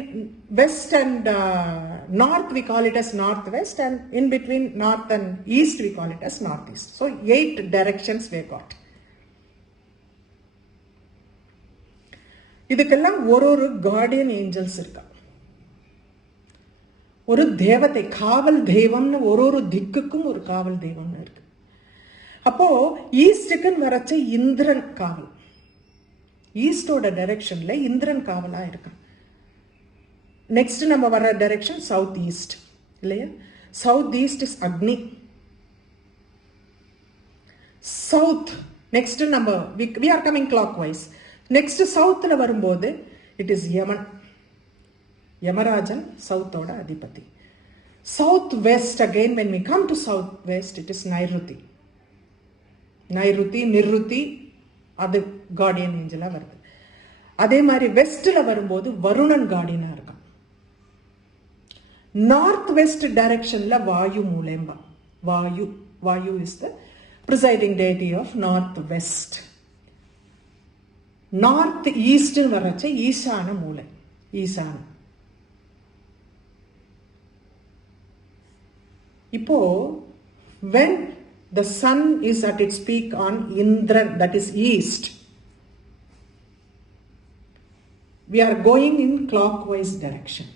west and north we call it as northwest. And in between north and east we call it as northeast. So 8 directions we got. இதுக்கெல்லாம் ஒரு Guardian Angeles இருக்கா. ஒரு தேவதை, காவல் தெய்வம்னு ஒரு திக்குக்கும் ஒரு காவல் தெய்வம்னு இருக்கு. அப்போ ஈஸ்டுக்குன்னு வரச்ச இந்திரன் காவல், ஈஸ்டோட டைரக்ஷன்ல இந்திரன் காவலா இருக்கான். நெக்ஸ்ட் நம்ம வர டைரக்ஷன் சவுத் ஈஸ்ட் இல்லையா. சவுத் ஈஸ்ட் இஸ் அக்னி. சவுத் நெக்ஸ்ட் நம்ம we are coming clockwise. Next சவுத்துல வரும்போது இட் இஸ் யமன், யமராஜன் சவுத்தோட அதிபதி. Southwest, again, when we come to southwest, it is Nairuti. Nairuti, Nirruti, அது கார்டியன் ஏஞ்சலாக வருது. அதே மாதிரி வெஸ்டில் வரும்போது வருணன் கார்டியனாக இருக்கான். நார்த் வெஸ்ட் டைரக்ஷனில் வாயு மூலேம்பா. வாயு is the presiding deity of north west. North east வரச்ச ஈசான மூலை, ஈசான. இப்போ when the sun is at its peak on Indran, that is east, we are going in clockwise direction.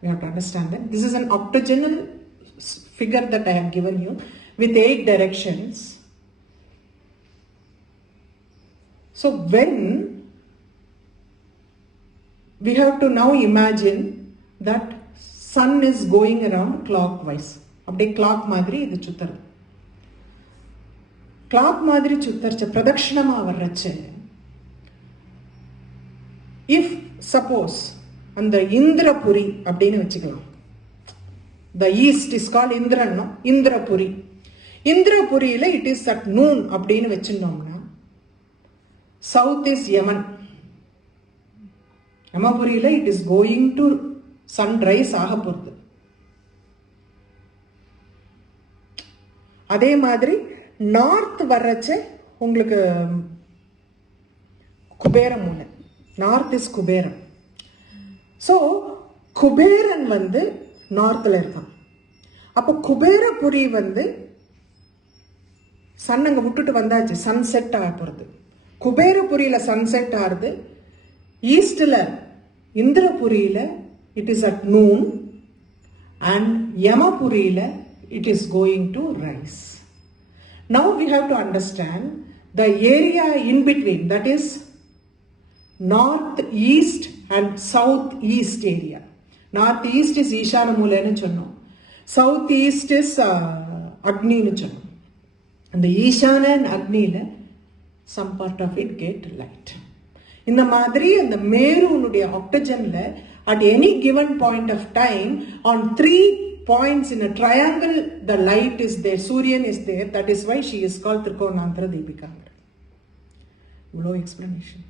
We have to understand that this is an octagonal figure that I have given you with 8 directions. So when we have to now imagine that sun is going around clockwise. அப்படியே clock மாதிரி இது சுத்துறது. Clock மாதிரி சுத்தரிச்ச பிரதட்சிணமா வர்றச்சு, if suppose அந்த இந்திரபுரி அப்படின்னு வச்சுக்கலாம். The east is called Indranno, இந்திரபுரி. இந்திரபுரியில இட் இஸ் அட் நூன் அப்படின்னு வச்சிருந்தோம்னா, சவுத் இஸ் யமன். யமபுரியில it is going to sunrise ஆக போகுது. அதே மாதிரி நார்த் வர்றச்ச உங்களுக்கு குபேர மூலை. நார்த் இஸ் குபேரன். ஸோ குபேரன் வந்து நார்த்தில் இருக்கான். அப்போ குபேரபுரி வந்து சன் அங்கே விட்டுட்டு வந்தாச்சு, சன்செட் ஆக போகிறது. குபேரபுரியில் சன்செட் ஆகுது. ஈஸ்டில் இந்திரபுரியில் it is at noon and யமபுரியில் it is going to rise. Now we have to understand the area in between, that is north east and south east area. North east is Ishana Mule nu chonnom, south east is Agni nu chonnom. And the Ishana and Agni la some part of it get light. In the Madri and the Meru nudiya octagon la, at any given point of time on 3 points in a triangle, the light is there, Suryan is there. That is why she is called Trikonantara Deepika. Below explanation.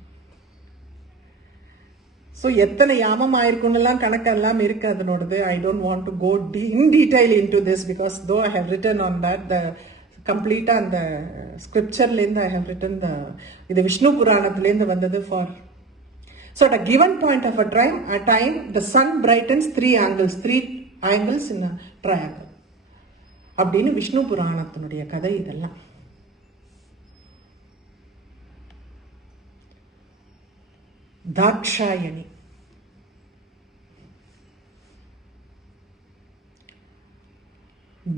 So எத்தனை யாமம் ஆயிருக்குன்னெல்லாம் கணக்கெல்லாம் இருக்கு அதனோடது. I don't want to go in detail into this because though I have written on that, the complete and the scriptureலேருந்து I have written the இது விஷ்ணு புராணத்திலேருந்து வந்தது for. So at a given point of a time, the sun brightens 3 angles in a triangle. அப்படின்னு விஷ்ணு புராணத்தினுடைய கதை இதெல்லாம். தாக்ஷாயணி.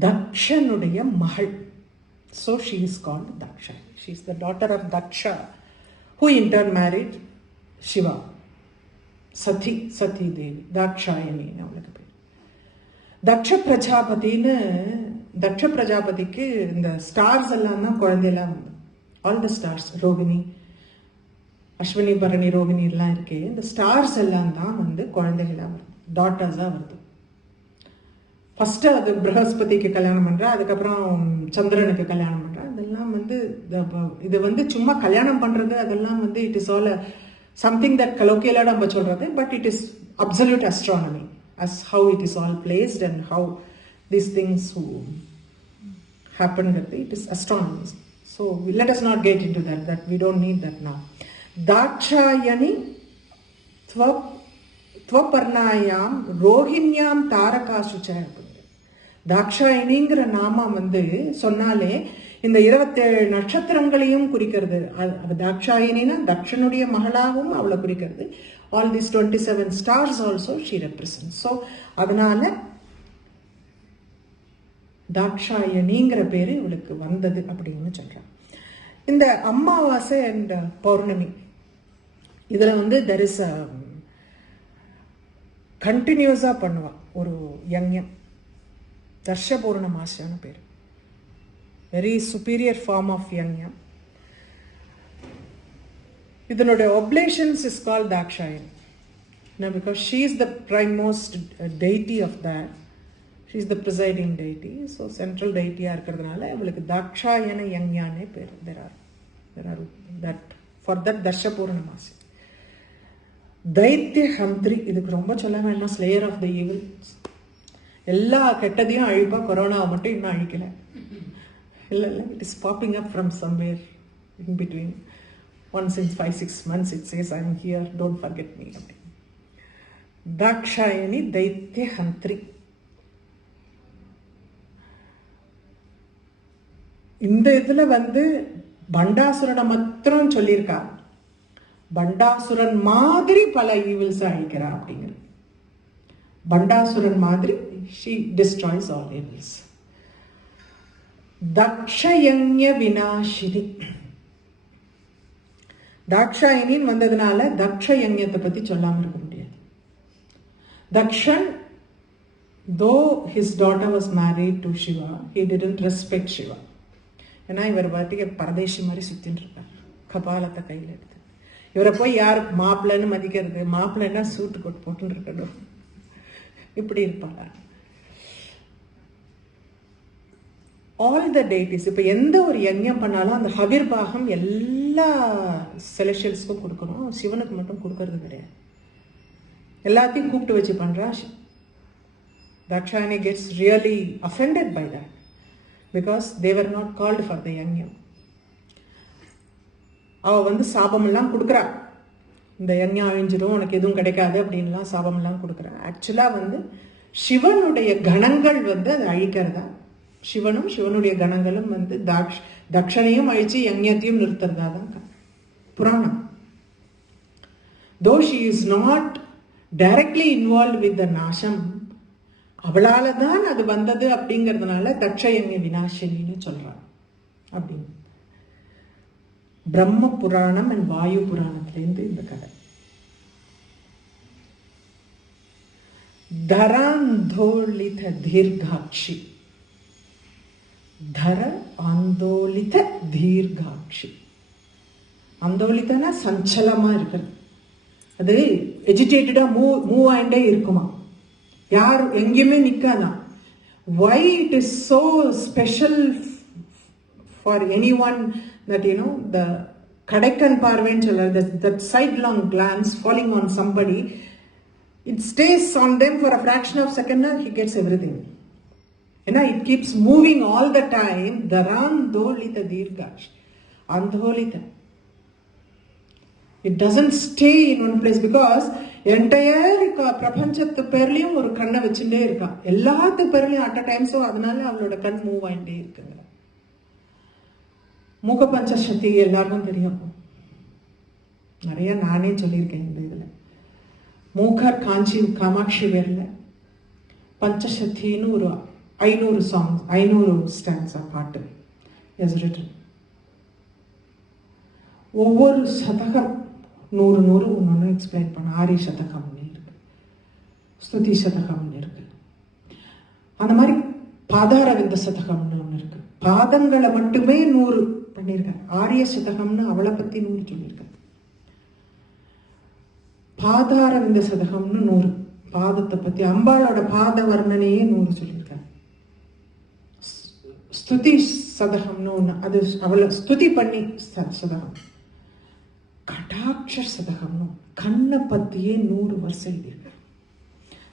தக்ஷனுடைய மகள். So she is called Dakshayani. She is the daughter of Daksha, who in turn married Shiva. Sati Devi. Dakshayani அவளுக்கு பேர். தக்ஷ பிரஜாபதிக்கு இந்த stars எல்லாம் தான் குழந்தையெல்லாம் வந்து, all the stars, Rohini, Ashwini, Bharani, Rohini எல்லாம் இருக்கே, இந்த ஸ்டார்ஸ் எல்லாம் தான் வந்து குழந்தைகளாக வருது, டாட்டர்ஸாக வருது. ஃபஸ்ட்டு அது ப்ரஹஸ்பதிக்கு கல்யாணம் பண்ணுறா, அதுக்கப்புறம் சந்திரனுக்கு கல்யாணம் பண்ணுறா. அதெல்லாம் வந்து இது வந்து சும்மா கல்யாணம் பண்ணுறது அதெல்லாம் வந்து it is all something that கலோக்கியலாக நம்ம சொல்கிறது, but it is absolute astronomy as how it is all placed and how these things happen with it is astronomy. So let us not get into that we don't need that now. Dakshayani tvaparnayam rohinyam tarakasucha. தாக்ஷாயணிங்கிற நாமம் வந்து சொன்னாலே இந்த 27 நட்சத்திரங்களையும் குறிக்கிறது. தாக்ஷாயணினா தக்ஷனுடைய மகளாகவும் அவளை குறிக்கிறது. All these 27 stars also she represents. So அதனால தாக்ஷாயணிங்கிற பேரு இவளுக்கு வந்தது அப்படின்னு சொல்றாங்க. இந்த அமாவாசை அண்ட் பௌர்ணமி இதுல வந்து there is a கண்டினியூஸா பண்ணுவா ஒரு யஞ்ஞம். தர்ஷ பௌர்ணமாசியான பேர். வெரி சுப்பீரியர் ஃபார்ம் ஆஃப் யஞ்ஞம். இதனுடைய oblations is called Dakshayani. Now because she is the primemost deity of that, She is the presiding deity. So central deity இருக்கிறதுனால அவளுக்கு தாக்ஷாயன யஞ்ஞானே பேர். There are that for that Dasha Purnamasi. தைத்திய ஹந்திரி, இதுக்கு ரொம்ப சொல்ல வேண்டாம், slayer of the evils. எல்லா கெட்டதையும் அழிப்பா, கொரோனாவை மட்டும் இன்னும் அழிக்கல. இல்லை it is popping up from somewhere in between. Once in 5-6 months it says I am here, don't forget me. தாக்ஷாயணி தைத்திய ஹந்திரி. இந்த இதுல பண்டாசுரனை மாத்திரம் சொல்லியிருக்கா. பண்டாசுரன் மாதிரி பல ஈவில்ஸ் அழிக்கிறா அப்படிங்கிற. பண்டாசுரன் மாதிரி she destroys all evils. தக்ஷயஞ்ஞ விநாசினி. தாக்ஷாயணின்னு வந்ததுனால தக்ஷயஞ்ஞத்தை பத்தி சொல்லாம இருக்க முடியாது. Dakshan, though his daughter was married to Shiva, he didn't respect Shiva. ஏன்னா இவர் பாட்டிக்கு பரதேசி மாதிரி சுத்தின்னு இருப்பார், கபாலத்தை கையில் எடுத்து. இவரை போய் யார் மாப்பிள்ளைன்னு மதிக்கிறது? மாப்பிள்ளைன்னா சூட்டு கொட்டு போட்டுன்னு இருக்கணும், இப்படி இருப்பாங்க. ஆல் த டேட்டிஸ், இப்போ எந்த ஒரு யஜ்ஞம் பண்ணாலும் அந்த ஹவிர்பாகம் எல்லா செலஷியல்ஸ்க்கும் கொடுக்கணும், சிவனுக்கு மட்டும் கொடுக்கறது கிடையாது. எல்லாத்தையும் கூப்பிட்டு வச்சு பண்றா. Dakshayani gets really offended by that because they were not called for the yajna. அவ சாபம் எல்லாம் கொடுக்குறா, இந்த யஜ்ஞம் அழிஞ்சிடும், உனக்கு எதுவும் கிடைக்காது அப்படின்லாம் சாபம் எல்லாம் கொடுக்குறா. ஆக்சுவலா சிவனுடைய கணங்கள் அதை அழிக்கிறதா, சிவனும் சிவனுடைய கணங்களும் தக்ஷனையும் அழிச்சு யஜ்ஞத்தையும் நிறுத்துறதா தான் புராணம். Though she is not directly involved with the நாசம், அவளால தான் அது வந்தது அப்படிங்கிறதுனால தக்ஷயஞ்ஞ விநாசினின்னு சொல்றாங்க. அப்படின்னு பிரம்ம புராணம் அண்ட் வாயு புராணத்திலேருந்து இந்த கதை. தராந்தோலித தீர்காட்சி. தர ஆந்தோலித தீர்காட்சி. அந்தோலித்தனா சஞ்சலமா இருக்கிறது, அது எஜிடேட்டடா மூவ் ஆயிண்டே இருக்குமா, யார் எங்கேயுமே நிக்காதான். Why it is so special for anyone that the kadaikan பார்வைன்னு சொல்றது, that sidelong glance falling on somebody, it stays on them for a fraction of a second, he gets everything. It keeps moving all the time. Darandolita dirgash, andolita. It doesn't stay in one place because entire பிரபஞ்சத்து பேர்லயும் ஒரு கண்ணை வச்சுட்டே இருக்கா, எல்லாத்து பேர்லயும் at a time. So அதனால அவளோட கண் move ஆகிட்டே இருக்குங்க. மூக பஞ்சசக்தி எல்லாருக்கும் தெரியும், நிறைய நானே சொல்லியிருக்கேன் இந்த இதுல. மூகர் காமாட்சி வேர்ல பஞ்சசக்தின்னு ஒரு 500 songs, 500 ஸ்டான்ஸா பாட்டு is written. ஒவ்வொரு சதகம் 100 ஒன்று எக்ஸ்பிளைன் பண்ண. ஆரிய சதகம்னு இருக்கு, ஸ்துதி சதகம்னு இருக்கு, அந்த மாதிரி பாதாரவிந்த சதகம்னு ஒன்று இருக்கு. பாதங்களை மட்டுமே 100 பண்ணியிருக்காங்க. ஆரிய சதகம்னு அவளை பத்தி 100 சொல்லியிருக்காங்க. பாதாரவிந்த சதகம்னு 100 பாதத்தை பத்தி, அம்பாளோட பாத வர்ணனையே 100 சொல்லியிருக்காங்க. ஸ்துதி சதகம்னு ஒன்று, அது அவளை ஸ்துதி பண்ணி சதகம். கடாட்ச சதகம்னு கண்ணை பத்தியே 100 வருஷம் எழுதியிருக்காரு.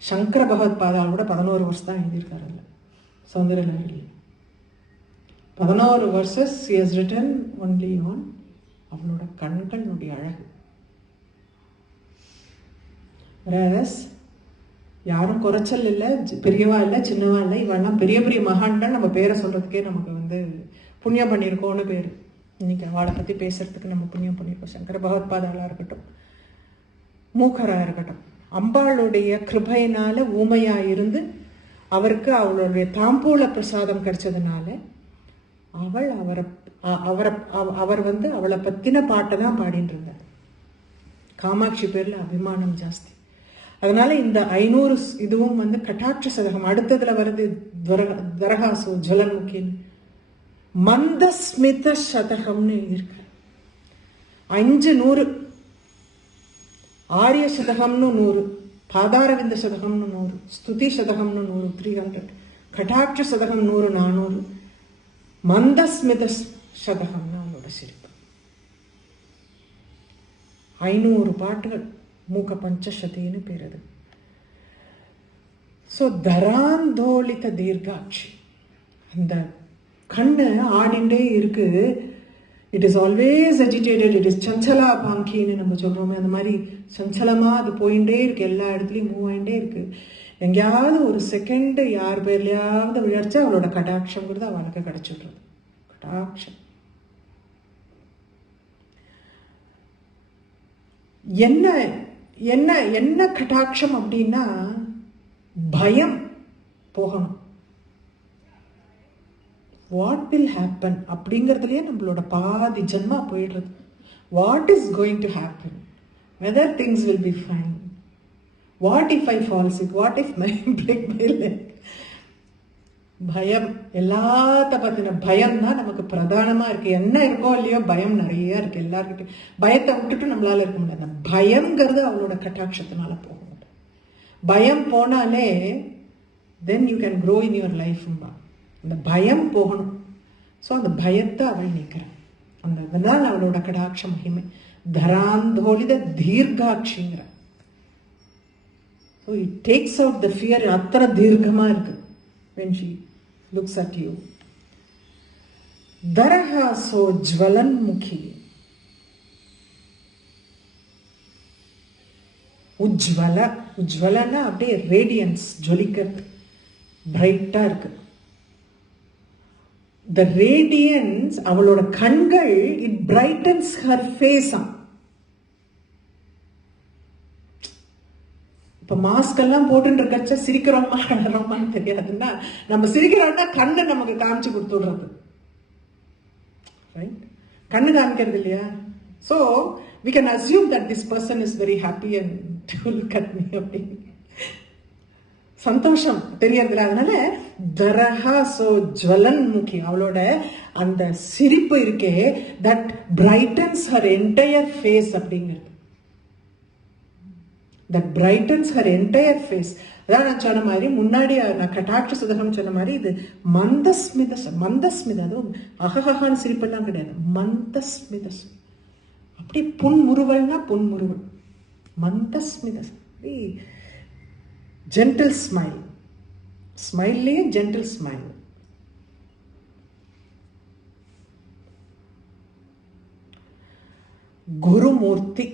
சங்கர பகவத் பாதால் கூட 11 வருஷம் தான் எழுதியிருக்காரு. சௌந்தரலஹரி 11 வருஷம் he has written only on அவளோட கண்களுடைய அழகு. whereas யாரும் குறைச்சல் இல்லை, பெரியவா இல்லை, சின்னவா இல்லை, இவெல்லாம் பெரிய பெரிய மகான்கள். நம்ம பேரை சொல்றதுக்கே நமக்கு புண்ணியம் பண்ணியிருக்கோன்னு பேர். இன்னைக்கு அவளை பத்தி பேசுறதுக்கு நம்ம புண்ணியம் பண்ணியிருக்கோம். சங்கர பகவத் பாதாளா இருக்கட்டும், மூக்கரா இருக்கட்டும், அம்பாளுடைய கிருபையினால ஊமையா இருந்து அவருக்கு அவளுடைய தாம்பூல பிரசாதம் கிடைச்சதுனால அவர் அவளை பத்தின பாட்டை தான் பாடிட்டு இருந்தார். காமாட்சி பேர்ல அபிமானம் ஜாஸ்தி. அதனால இந்த 500 இதுவும் கட்டாட்ச சதகம். அடுத்ததுல வருது தரகாசு ஜலன்முகின் மந்தஸ்மித சதகம்னு இருக்கு. 500 ஆரிய சதகம்னு 100, பாதாரவிந்த சதகம்னு 100, ஸ்துதி சதகம்னு 100, 300. கடாட்ச சதகம் 100 400, மந்தஸ்மித சதகம்னா அவளோட சிரிப்பு. 500 பாட்டுகள், மூக்க பஞ்சசதின்னு பேர் அது. ஸோ தராந்தோளித தீர்காட்சி, அந்த கண்ணு ஆடிண்டே இருக்கு. It is always agitated, it is சஞ்சலா பாங்கின்னு நம்ம சொல்கிறோமே, அந்த மாதிரி சஞ்சலமாக அது போயிட்டே இருக்கு, எல்லா இடத்துலையும் மூவ் ஆகிட்டே இருக்கு. எங்கேயாவது ஒரு செகண்டு யார் பேர்லையாவது விழாச்சா அவளோட கடாட்சங்கிறது அவளுக்கு கிடைச்சிடுறது. கடாட்சம் என்ன என்ன என்ன கடாட்சம் அப்படின்னா பயம் போகணும். வாட் வில் ஹேப்பன் அப்படிங்கிறதுலயே நம்மளோட பாதி ஜென்மா போயிடுறது. What is going to happen, whether things will be fine, what if I fall sick, what if my break my leg. பயம், எல்லாத்த பத்தின பயம் தான் நமக்கு பிரதானமா இருக்கு. என்ன இருக்கோ இல்லையோ பயம் நிறைய இருக்கு எல்லாருக்கிட்டையும். பயத்தை விட்டுட்டு நம்மளால இருக்க முடியாது. பயம்ங்கிறது அவளோட கட்டாட்சத்தினால போக முடியும். பயம் போனாலே then you can grow in your லைஃப்ம்பா. அந்த பயம் போகணும். ஸோ அந்த பயத்தை அவள் நீக்கிறான். அந்த அதனால அவளோட கடாட்ச மகிமை. தராந்தோளித தீர்காட்சிங்கிற. So it takes out the fear. அத்தனை தீர்க்கமா இருக்கு when she looks at you. Daraha so jwalanmukhi, உஜ்வல. உஜ்வலன்னா அப்படியே ரேடியன்ஸ், ஜொலிக்கிறது, பிரைட்டா இருக்கு. த ரேடியன்ஸ், அவளோட கண்கள், இட் பிரைட்டன்ஸ் ஹர் ஃபேஸ். இப்போ மாஸ்க் எல்லாம் போட்டுட்டு இருக்கச்சா சிரிக்கிறோமா அழறோமான்னு தெரியாதுன்னா, நம்ம சிரிக்கிறோம்னா கண்ணு நமக்கு காமிச்சு கொடுத்துடுறது, ரைட்? கண்ணு காமிக்கிறது இல்லையா? So we can assume that this person is very happy and will look at me அப்படின்னு சந்தோஷம் தெரியறதுல. அதனால தரஹா சோ ஜ்வலன்முகி, அவளோட அந்த சிரிப்பு இருக்கே, that brightens her entire face அப்படிங்கிறது. that brightens her entire face. அதான் நான் சொன்ன மாதிரி முன்னாடி நான் கட்டாட்ச சுதகம் சொன்ன மாதிரி இது மந்தஸ்மித. மந்தஸ்மித, அதுவும் அகஹான்னு சிரிப்பெல்லாம் கிடையாது. மந்தஸ்மித, அப்படி புன்முறுவல்னா புன்முறுவல். மந்தஸ்மித, ஜென்டில் ஸ்மைல். ஸ்மைல்லேயே ஜென்டில் ஸ்மைல். குருமூர்த்தி.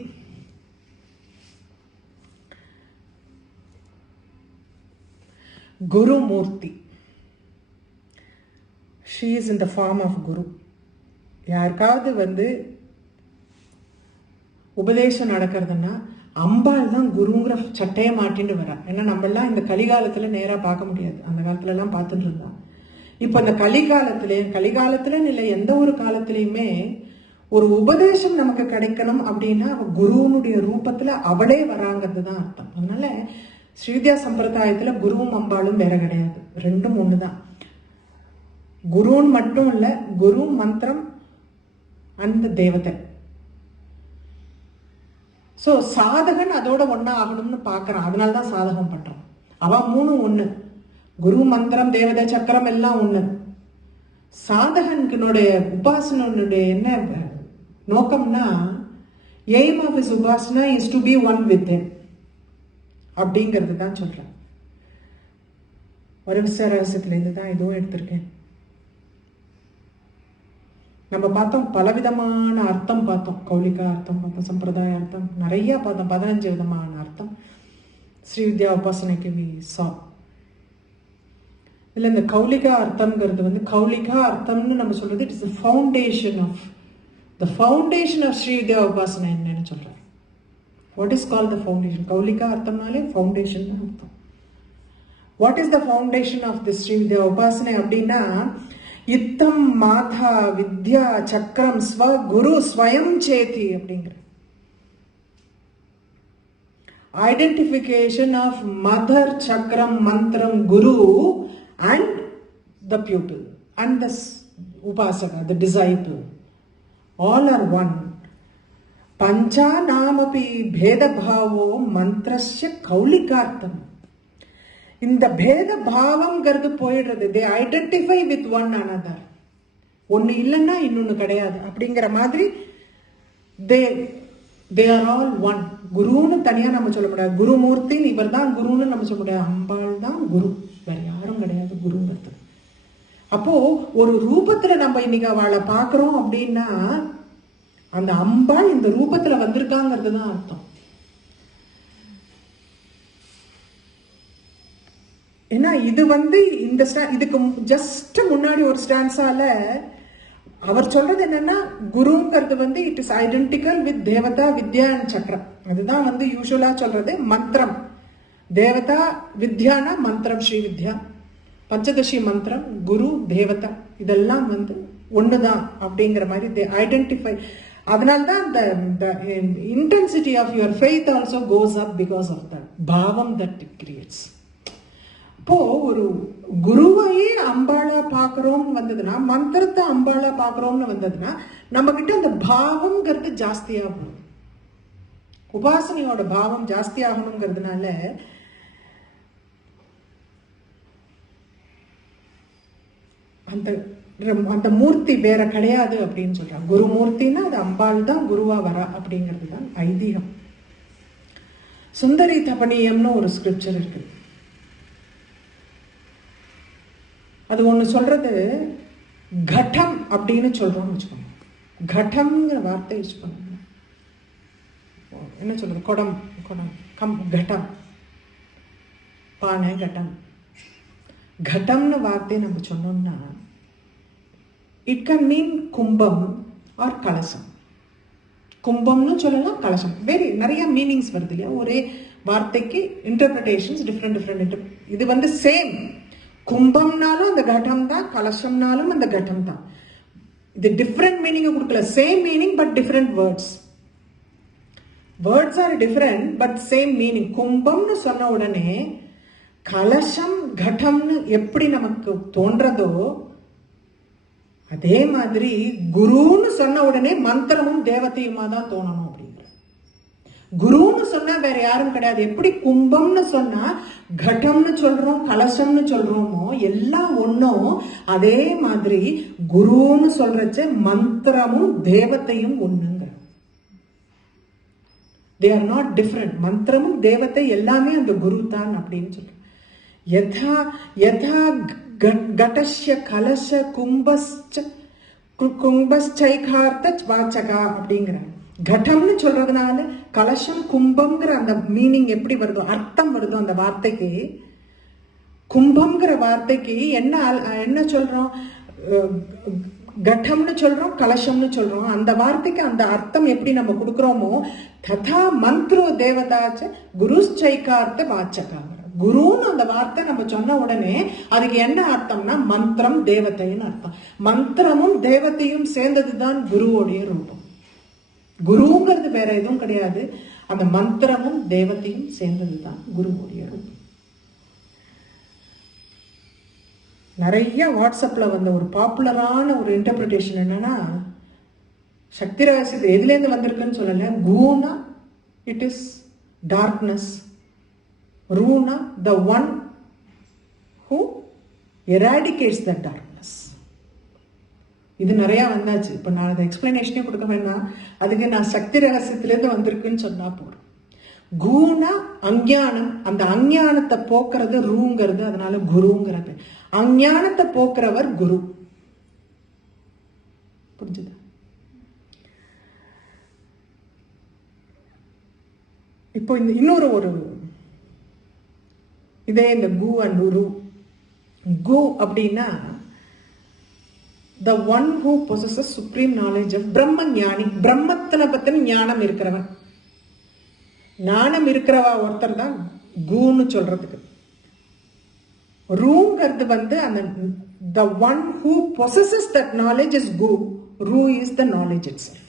குருமூர்த்தி, she is in the form of குரு. யாருக்காவது உபதேசம் நடக்கிறதுன்னா அம்பாள் தான் குருங்கிற சட்டையை மாட்டின்னு வரா. ஏன்னா நம்மளாம் இந்த கலிகாலத்துல நேரா பார்க்க முடியாது. அந்த காலத்துல எல்லாம் பார்த்துட்டு இருந்தோம். இப்ப இந்த கலிகாலத்துல இல்லை, எந்த ஒரு காலத்திலயுமே ஒரு உபதேசம் நமக்கு கிடைக்கணும் அப்படின்னா குருவனுடைய ரூபத்துல அவளே வராங்கிறது தான் அர்த்தம். அதனால ஸ்ரீவித்யா சம்பிரதாயத்துல குருவும் அம்பாளும் வேற கிடையாது, ரெண்டும் ஒண்ணுதான். குருன்னு மட்டும் இல்ல, குரு மந்திரம் அந்த தேவதை. சோ சாதகன் அதோட ஒன்னா ஆகணும்னு பாக்குறான், அதனாலதான் சாதகம் பண்றான். அவ மூணும் ஒண்ணு, குரு மந்திரம் தேவதை சக்கரம் எல்லாம் ஒண்ணு. சாதகனுடைய உபாசனுடைய என்ன நோக்கம்னா, எய்ம் ஆஃப் ஹிஸ் உபாசனா is to be one with him அப்படிங்கிறது தான் சொல்றேன். வருஷ ரகசியத்திலேருந்து தான் இதுவும் எடுத்திருக்கேன். நம்ம பார்த்தோம், பலவிதமான அர்த்தம் பார்த்தோம். கௌலிகா அர்த்தம் பார்த்தோம், சம்பிரதாய அர்த்தம் நிறைய பார்த்தோம். 15 விதமான அர்த்தம் ஸ்ரீவித்யா உபாசனைக்கு we saw. இல்லை, இந்த கௌலிகா அர்த்தம்ங்கிறது கௌலிகா அர்த்தம்னு நம்ம சொல்றது, it is the foundation of Srividya உபாசனை என்னன்னு சொல்றேன். What is called the foundation? Kaulika arthamnale foundation nu artham. What is the foundation of this Srividya Upasana அப்படின்னா, இத்தம் மாதா வித்யா சக்கரம் ஸ்வ குரு ஸ்வயம் சேதி அப்படிங்கிற identification of mother, chakram, mantram, guru and the pupil and the upasaka, the disciple, all are one. பஞ்சாநாமபி பேதபாவோ மந்திரஸ்ய கௌலிகார்த்தம். இந்த பேத பாவம்ங்கிறது போயிடுறது. They identify with one another. ஒன்னு இல்லைன்னா இன்னொன்னு கிடையாது அப்படிங்கிற மாதிரி they are all one. குருன்னு தனியா நம்ம சொல்ல முடியாது. குருமூர்த்தி இவர் தான் குருன்னு நம்ம சொல்ல முடியாது. அம்பாள் தான் குரு, வேற யாரும் கிடையாது குருங்கிறது. அப்போ ஒரு ரூபத்துல நம்ம இன்னைக்கு அவளை பாக்குறோம் அப்படின்னா அந்த அம்பாள் இந்த ரூபத்துல வந்திருக்காங்கிறது தான் அர்த்தம். ஏன்னா இது இந்த இதுக்கு ஜஸ்ட் முன்னாடி ஒரு ஸ்டான்ஸால அவர் சொல்றது என்னன்னா குருங்கிறது it is identical with Devatha Vidya and சக்கரம். அதுதான் யூசுவலா சொல்றது மந்திரம். தேவதா வித்யானா மந்திரம், ஸ்ரீ வித்யா, பஞ்சதசி மந்திரம், குரு, தேவதா இதெல்லாம் ஒண்ணுதான் அப்படிங்கிற மாதிரி ஐடென்டிஃபை. அதனால்தான் the intensity of your faith also goes up because of that பாவம் that it creates. இப்போ ஒரு குருவையே அம்பாளா பாக்குறோம் வந்ததுன்னா, மந்திரத்தை அம்பாளா பாக்குறோம்னு வந்ததுன்னா நம்ம கிட்ட அந்த பாவம்ங்கிறது ஜாஸ்தியாகும். உபாசனையோட பாவம் ஜாஸ்தி ஆகணுங்கிறதுனால அந்த அந்த மூர்த்தி வேற கிடையாது அப்படின்னு சொல்றாங்க. குருமூர்த்தின்னா அது அம்பாள் தான் குருவா வரா அப்படிங்கிறது தான் ஐதீகம். சுந்தரி தபனியம்னு ஒரு ஸ்கிரிப்சர் இருக்கு. அது ஒண்ணு சொல்றது கட்டம் அப்படின்னு சொல்றோம்னு வச்சுக்கோங்க. கட்டம்ங்கிற வார்த்தை யூஸ் பண்ணுங்க. என்ன சொல்றது? குடம், குடம், கட்டம், பானை, கட்டம். கட்டம்னு வார்த்தை நம்ம சொன்னோம்னா இட் கேன் மீன் கும்பம் ஆர் கலசம். கும்பம்னு சொல்லலாம், கலசம். நிறைய மீனிங்ஸ் வருது இல்லையா? ஒரே வார்த்தைக்கு இன்டர்பிரிட்டேஷன்ஸ் டிஃப்ரெண்ட். இது சேம். கும்பம்னாலும் அந்த கட்டம் தான், கலசம்னாலும் அந்த கட்டம் தான். இது டிஃப்ரெண்ட் மீனிங் கொடுக்கல. Same meaning but different words. Words are different but same meaning. கும்பம்னு சொன்ன உடனே கலசம் கடம்னு எப்படி நமக்கு தோன்றதோ அதே மாதிரி குருன்னு சொன்ன உடனே மந்திரமும் தேவதையுமா தான் தோணணும் அப்படிங்கிற. குருன்னு சொன்னா வேற யாரும் கிடையாது. எப்படி கும்பம்னு சொன்னா கடம்னு சொல்றோம், கலசம்னு சொல்றோமோ எல்லாம் ஒன்னும், அதே மாதிரி குருன்னு சொல்றச்ச மந்திரமும் தேவத்தையும் ஒண்ணுங்க. they are not different. மந்திரமும் தேவத்தை எல்லாமே அந்த குரு தான் அப்படின்னு சொல்றோம். யதா யதா கடஸ்ய கலச கும்பஸ்சைகார்த்த வாச்சகா அப்படிங்கிறாங்க. கடம்னு சொல்றதுனால கலசம் கும்பம்ங்கிற அந்த மீனிங் எப்படி வருதோ, அர்த்தம் வருதோ அந்த வார்த்தைக்கு, கும்பம்ங்கிற வார்த்தைக்கு என்ன சொல்றோம்? கடம்னு சொல்றோம், கலசம்னு சொல்றோம். அந்த வார்த்தைக்கு அந்த அர்த்தம் எப்படி நம்ம கொடுக்கிறோமோ ததா மந்திரோ தேவதாச்ச குருச்சைகார்த்த வாச்சகா. குருன்னு அந்த வார்த்தை நம்ம சொன்ன உடனே அதுக்கு என்ன அர்த்தம்னா மந்திரம் தேவதைன்னு அர்த்தம். மந்திரமும் தேவத்தையும் சேர்ந்ததுதான் குருவோடைய ரூபம். குருங்கிறது வேற எதுவும் கிடையாது. அந்த மந்திரமும் தேவத்தையும் சேர்ந்ததுதான் குருவோடைய ரூபம். நிறைய வாட்ஸ்அப்ல ஒரு பாப்புலரான ஒரு இன்டர்பிரிட்டேஷன் என்னன்னா, சக்தி ரகசியத்தை எதுல இருந்து வந்திருக்குன்னு சொல்லல. கூனா இட் இஸ் டார்க்னஸ், ரூனா the one who eradicates the darkness. இது நிறைய வந்தாச்சு. இப்ப நான் அதை எக்ஸ்பிளனேஷனே கொடுக்க வேண்டாம். அதுக்கு நான் சக்தி ரகசியத்திலிருந்து வந்திருக்குன்னு சொன்னா போறோம். கூனா அஞ்ஞானம், அந்த அஞ்ஞானத்தை போக்குறது ரூங்கிறது, அதனால குருங்கிறது. அஞ்ஞானத்தை போக்குறவர் குரு. புரிஞ்சுதா? இப்போ இன்னொரு ஒரு இதே இந்த கு அண்ட் ரு. கு அப்படின்னா the one who possesses supreme knowledge of பிரம்ம ஞானி. பிரம்மத்தின பத்தின ஞானம் இருக்கிறவன், ஞானம் இருக்கிறவா ஒருத்தர் தான் குன்னு சொல்றதுக்கு. ரூங்கிறது அந்த the one who possesses that knowledge is gu. Ru is the knowledge itself.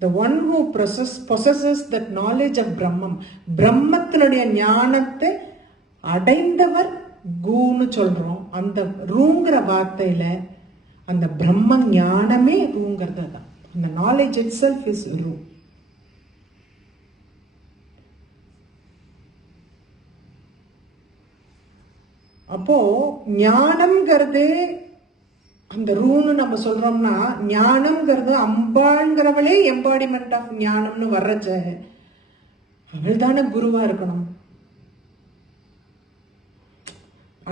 The one who possesses that knowledge of Brahman. பிரம்மத்தினுடைய ஞானத்தை அடைந்தவர் கூன்னு சொல்றோம். அந்த ரூங்கிற வார்த்தையில அந்த பிரம்ம ஞானமே ரூங்கிறது தான். அந்த knowledge itself is ரூ. அப்போ ஞானம்ங்கிறது அந்த ரூன்னு நம்ம சொல்றோம்னா, ஞானம்ங்கிறது அம்பாள்ங்கிறவளே எம்பாடிமெண்ட் ஆஃப் ஞானம்னு வர்றச்ச அவள் தானே குருவா இருக்கணும்.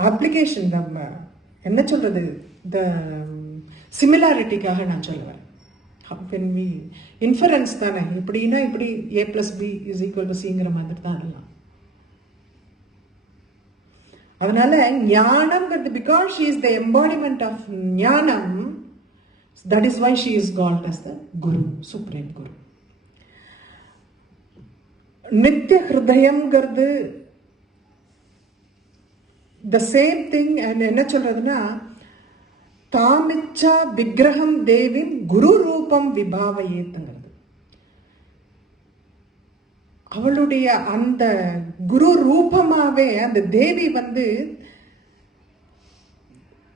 அப்ளிகேஷன் நம்ம என்ன சொல்றது, த சிமிலாரிட்டிக்காக நான் சொல்லுவேன். இன்ஃபரன்ஸ் தானே, இப்படின்னா இப்படி A+B=Cங்கிற மாதிரி தான் அதெல்லாம். அதனால ஞானம்ங்கிறது because she is the embodiment of jnanam, that is why she is called as the guru, supreme guru. நித்திய ஹிருதயம்ங்கிறது த சேம் திங். அண்ட் என்ன சொல்றதுன்னா, தாமிச்சா விக்கிரகம் தேவின் குரு ரூபம் விபாவையேத்துங்கிறது. அவளுடைய அந்த குரு ரூபமாவே அந்த தேவி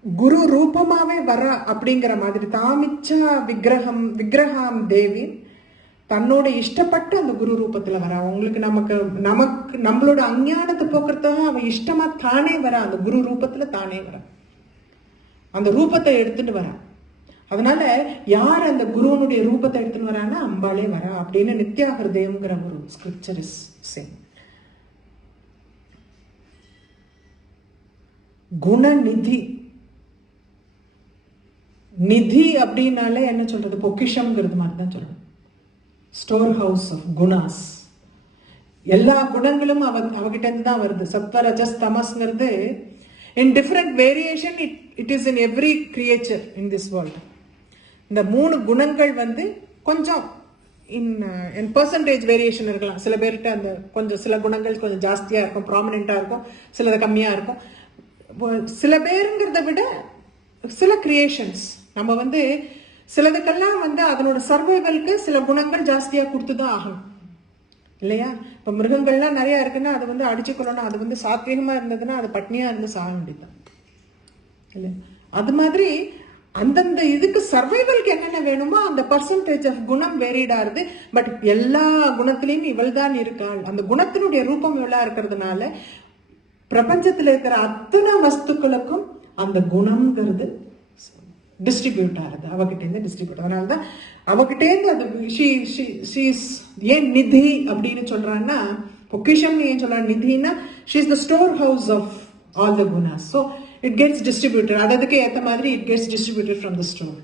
குரு ரூபமாவே வர அப்படிங்கிற மாதிரி. தாமிச்சா விக்கிரகம் தேவி தன்னோட இஷ்டப்பட்டு அந்த குரு ரூபத்துல வர. அவங்களுக்கு நமக்கு நம்மளோட அஞ்ஞானத்தை போக்குறதுக்காக அவ இஷ்டமா தானே வர, அந்த குரு ரூபத்துல தானே வர, அந்த ரூபத்தை எடுத்துட்டு வர. அதனால யார் அந்த குருவனுடைய ரூபத்தை எடுத்துன்னு வரான்னா அம்பாளே வரா அப்படின்னு நித்யா ஹிருதயம்ங்கிற ஒரு ஸ்கிரிப்சர் இஸ் சேயிங். குணநிதி, நிதி அப்படின்னாலே என்ன சொல்றது, பொக்கிஷம்ங்கிறது மாதிரி தான் சொல்லணும். Store house of gunas. எல்லா குணங்களும் அவகிட்ட இருந்து தான் வருது. சத்வ ரஜஸ் தமஸ்ங்கிறது in different variation it is in every creature in this world. இந்த 3 குணங்கள் கொஞ்சம் இன் பர்சன்டேஜ் வேரியேஷன் இருக்கலாம். சில பேர்கிட்ட அந்த கொஞ்சம் சில குணங்கள் கொஞ்சம் ஜாஸ்தியாக இருக்கும், ப்ராமினெண்ட்டாக இருக்கும், சிலது கம்மியாக இருக்கும். சில பேருங்கிறத விட சில கிரியேஷன்ஸ் நம்ம சிலதுக்கெல்லாம் அதனோட சர்வைவலுக்கு சில குணங்கள் ஜாஸ்தியாக கொடுத்து தான் ஆகணும் இல்லையா? இப்போ மிருகங்கள்லாம் நிறையா இருக்குன்னா அது அடிச்சு கொள்ளணும். அது சாத்வீகமாக இருந்ததுன்னா அது பட்னியாக இருந்து சாக வேண்டியதுதான் இல்லையா? அது மாதிரி அந்தந்த இதுக்கு சர்வைவலுக்கு என்னென்ன வேணுமோ அந்த பர்சன்டேஜ் ஆஃப் குணம் வேரிடா இருக்கு. பட் எல்லா குணத்திலையும் இவள் தான் இருக்காள். அந்த குணத்தினுடைய ரூபம் இவளா இருக்கிறதுனால பிரபஞ்சத்தில் இருக்கிற அத்தனை வஸ்துக்களுக்கும் அந்த குணம்ங்கிறது டிஸ்ட்ரிபியூட் ஆகுது, அவகிட்டேருந்து டிஸ்ட்ரிபியூட். அதனாலதான் அவகிட்டேருந்து அது ஏன் நிதி அப்படின்னு சொல்றான்னா, பொக்கிஷம் ஏன் சொல்றாங்க நிதினா, she is the store house of all the gunas. So it gets distributed. அதுக்கு ஏத்த மாதிரி it gets distributed from the store.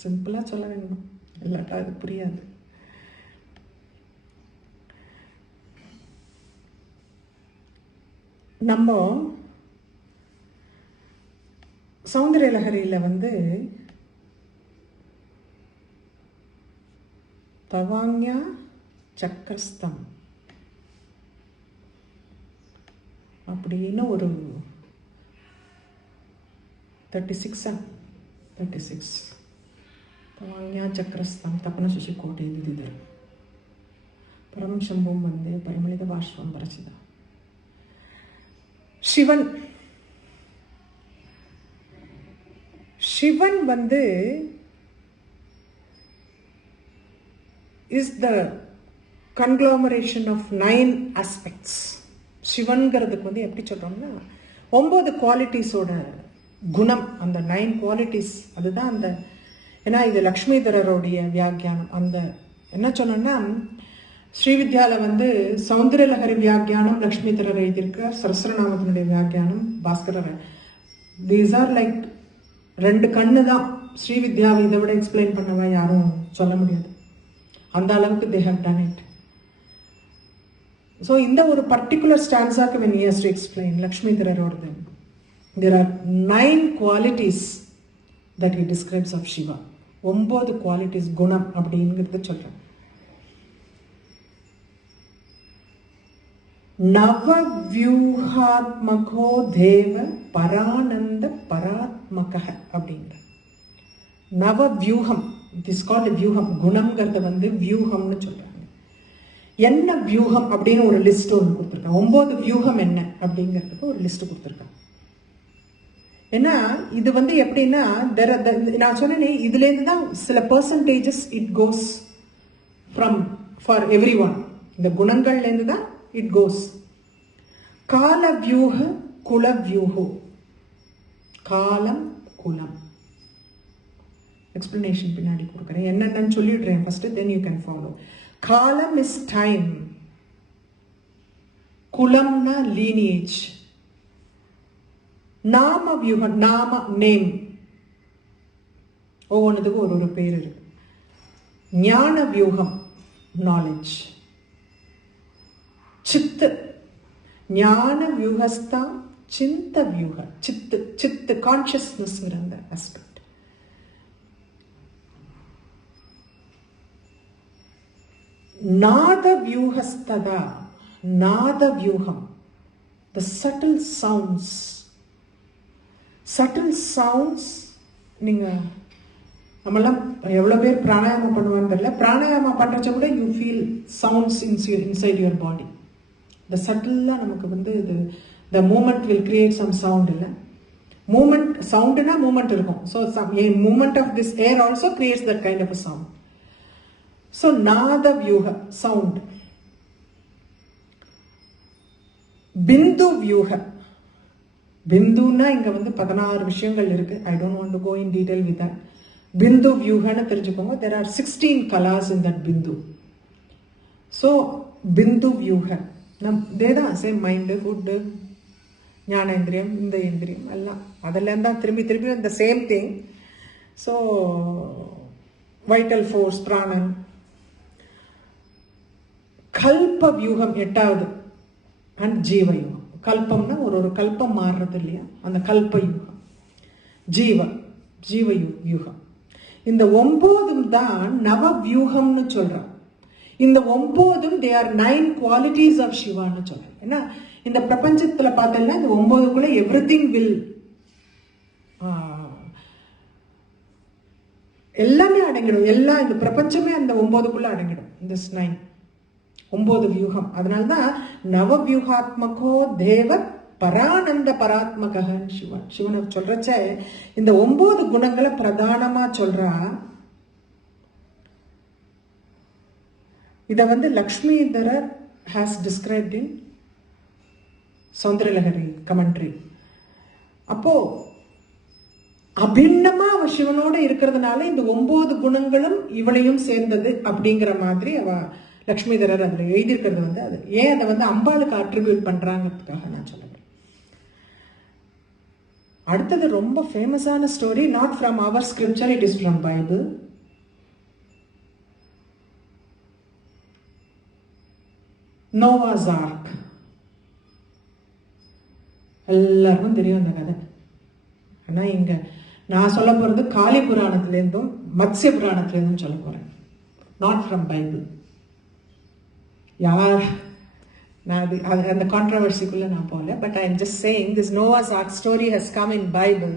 சிம்பிளா சொல்ல வேணும், இல்லாட்டா அது புரியாது. நம்ம சௌந்தர்ய லஹரியில தவாங்யா சக்கரஸ்தம் அப்படின்னு ஒரு 36 தவாங்யா சக்கரஸ்தம் தப்பன சுஷி கோட்டை திதிதர் பரம் சம்பவம் பரிமளித பாஷ்பம் பரச்சிதா. Sivan is the conglomeration of 9 aspects. சிவன்கிறதுக்கு எப்படி சொல்றோம்னா 9 குவாலிட்டிஸோட குணம், அந்த 9 குவாலிட்டிஸ். அதுதான் அந்த, ஏன்னா இது லக்ஷ்மிதரருடைய வியாக்கியானம். அந்த என்ன சொன்னோம்னா, ஸ்ரீவித்யால சௌந்தர்ய லஹரி வியாக்கியானம் லக்ஷ்மிதரர் எழுதியிருக்கார், சரஸ்வரநாமத்தினுடைய வியாக்கியானம் பாஸ்கரர். தீஸ் ஆர் லைக் 2 கண்ணு தான். ஸ்ரீவித்யாவை இதை விட எக்ஸ்பிளைன் பண்ணவா யாரும் சொல்ல முடியாது, அந்த அளவுக்கு they have done it. So இந்த ஒரு பர்டிகுலர் ஸ்டான்ஸாக்கு when he has to explain லக்ஷ்மிதரரோடது, there are 9 qualities that he describes of Shiva. 9 qualities குணம் அப்படிங்கிறது சொல்றேன். நவவியூஹாத்மகோ தேவ பரானந்த பராத்மக அப்படிங்கிற நவவியூகம். இட் இஸ் கால்ட் வியூகம். குணம்ங்கிறத வியூகம்னு சொல்றாங்க. என்ன வியூகம் அப்படின்னு ஒரு லிஸ்ட் ஒன்று கொடுத்துருக்காங்க. 9 வியூகம் என்ன அப்படிங்கிறதுக்கு ஒரு லிஸ்ட் கொடுத்துருக்காங்க. ஏன்னா இது எப்படின்னா, நான் சொன்னேன் இதுலேருந்து தான் சில percentages it goes for every one. இந்த குணங்கள்லேருந்து தான் இட் கோஸ். காலவியூக குலவியூகு. காலம் குலம். எக்ஸ்பிளனேஷன் பின்னாடி கொடுக்குறேன். என்னென்னு சொல்லிடுறேன் first, then you can follow. Kalam is time. குலம்னா லீனியேஜ். நாம வியூகம், நாம நேம், ஒவ்வொன்றுத்துக்கும் ஒரு பேர் இருக்கு. ஞான வியூகம் நாலேஜ். சித்து ஞான வியூகஸ்தா சிந்த வியூக. சித்து சித்து கான்சியஸ்னஸ் அந்த ஆஸ்பெக்ட். நாத வியூகஸ்ததா. நாத வியூகம், the subtle sounds. subtle sounds. நீங்க நம்மளாம் எவ்வளோ பேர் பிராணாயாமம் பண்ணுவான்னு தெரியல, பிராணாயாமம் பண்ணுறச்ச கூட you feel sounds inside your body. இந்த சட்டிலாக நமக்கு வந்து இது the movement will create some sound. இல்லை மூமெண்ட், சவுண்டுனா மூமெண்ட் இருக்கும். So movement of this air also creates that kind of a sound. So nada vyuha sound. பிந்து வியூக. பிந்துன்னா இங்க வந்து 16 விஷயங்கள் இருக்கு. I don't want to go in detail with that. பிந்து வியூகன்னு தெரிஞ்சுக்கோங்க. there are 16 kalas in that bindu. So bindu vyuha தேதான் சேம் மைண்டு, ஃபுட்டு, ஞானேந்திரியம், இந்த இந்திரியம் எல்லாம் அதெல்லாம் தான் திரும்பி திரும்பி இந்த same thing. So vital force, பிராணன். கல்ப வியூகம் 8வது அண்ட் ஜீவயுகம். கல்பம்னா ஒரு கல்பம் மாறுறது இல்லையா, அந்த கல்ப யுகம். ஜீவ வியூகம். இந்த 9 தான் நவ வியூகம்னு சொல்றான். இந்த 9 they are 9 qualities of சிவான்னு சொல்றேன். ஏன்னா இந்த பிரபஞ்சத்துல பார்த்தீங்கன்னா இந்த 9க்குள்ள எவ்ரிதிங் வில் எல்லாமே அடங்கிடும். எல்லாம் இந்த பிரபஞ்சமே அந்த 9க்குள்ள அடங்கிடும். இந்த 9 வியூகம். அதனால்தான் நவ வியூகாத்மகோ தேவ பரானந்த பராத்மகன் சிவன். சிவனை சொல்றச்ச இந்த 9 குணங்களை பிரதானமா சொல்றா. இத வந்து லக்ஷ்மிதரர் has described in Soundarya Lahari commentary. அப்போ அபிண்ணமா அவ சிவனோட இருக்கிறதுனால இந்த 9 குணங்களும் இவளையும் சேர்ந்தது அப்படிங்கிற மாதிரி அவ லக்ஷ்மிதரர் அதுல எழுதியிருக்கிறது வந்து அது ஏன் அதை வந்து அம்பாளுக்கு அட்ரிபியூட் பண்றாங்கிறதுக்காக நான் சொல்லுவேன். அடுத்தது ரொம்ப ஃபேமஸான story, not from our scripture, it is from Bible. Noah's ark. எல்லாருக்கும் தெரியும் அந்த கதை. ஆனா இங்க நான் சொல்ல போறது காளி புராணத்திலேருந்தும் மத்ஸ்ய புராணத்திலேருந்தும் சொல்ல போறேன், நாட் ஃப்ரம் பைபிள். யார் நான் அந்த கான்ட்ரவர்சிக்குள்ள நான் போகல. But I am just saying this Noah's ark story has come in Bible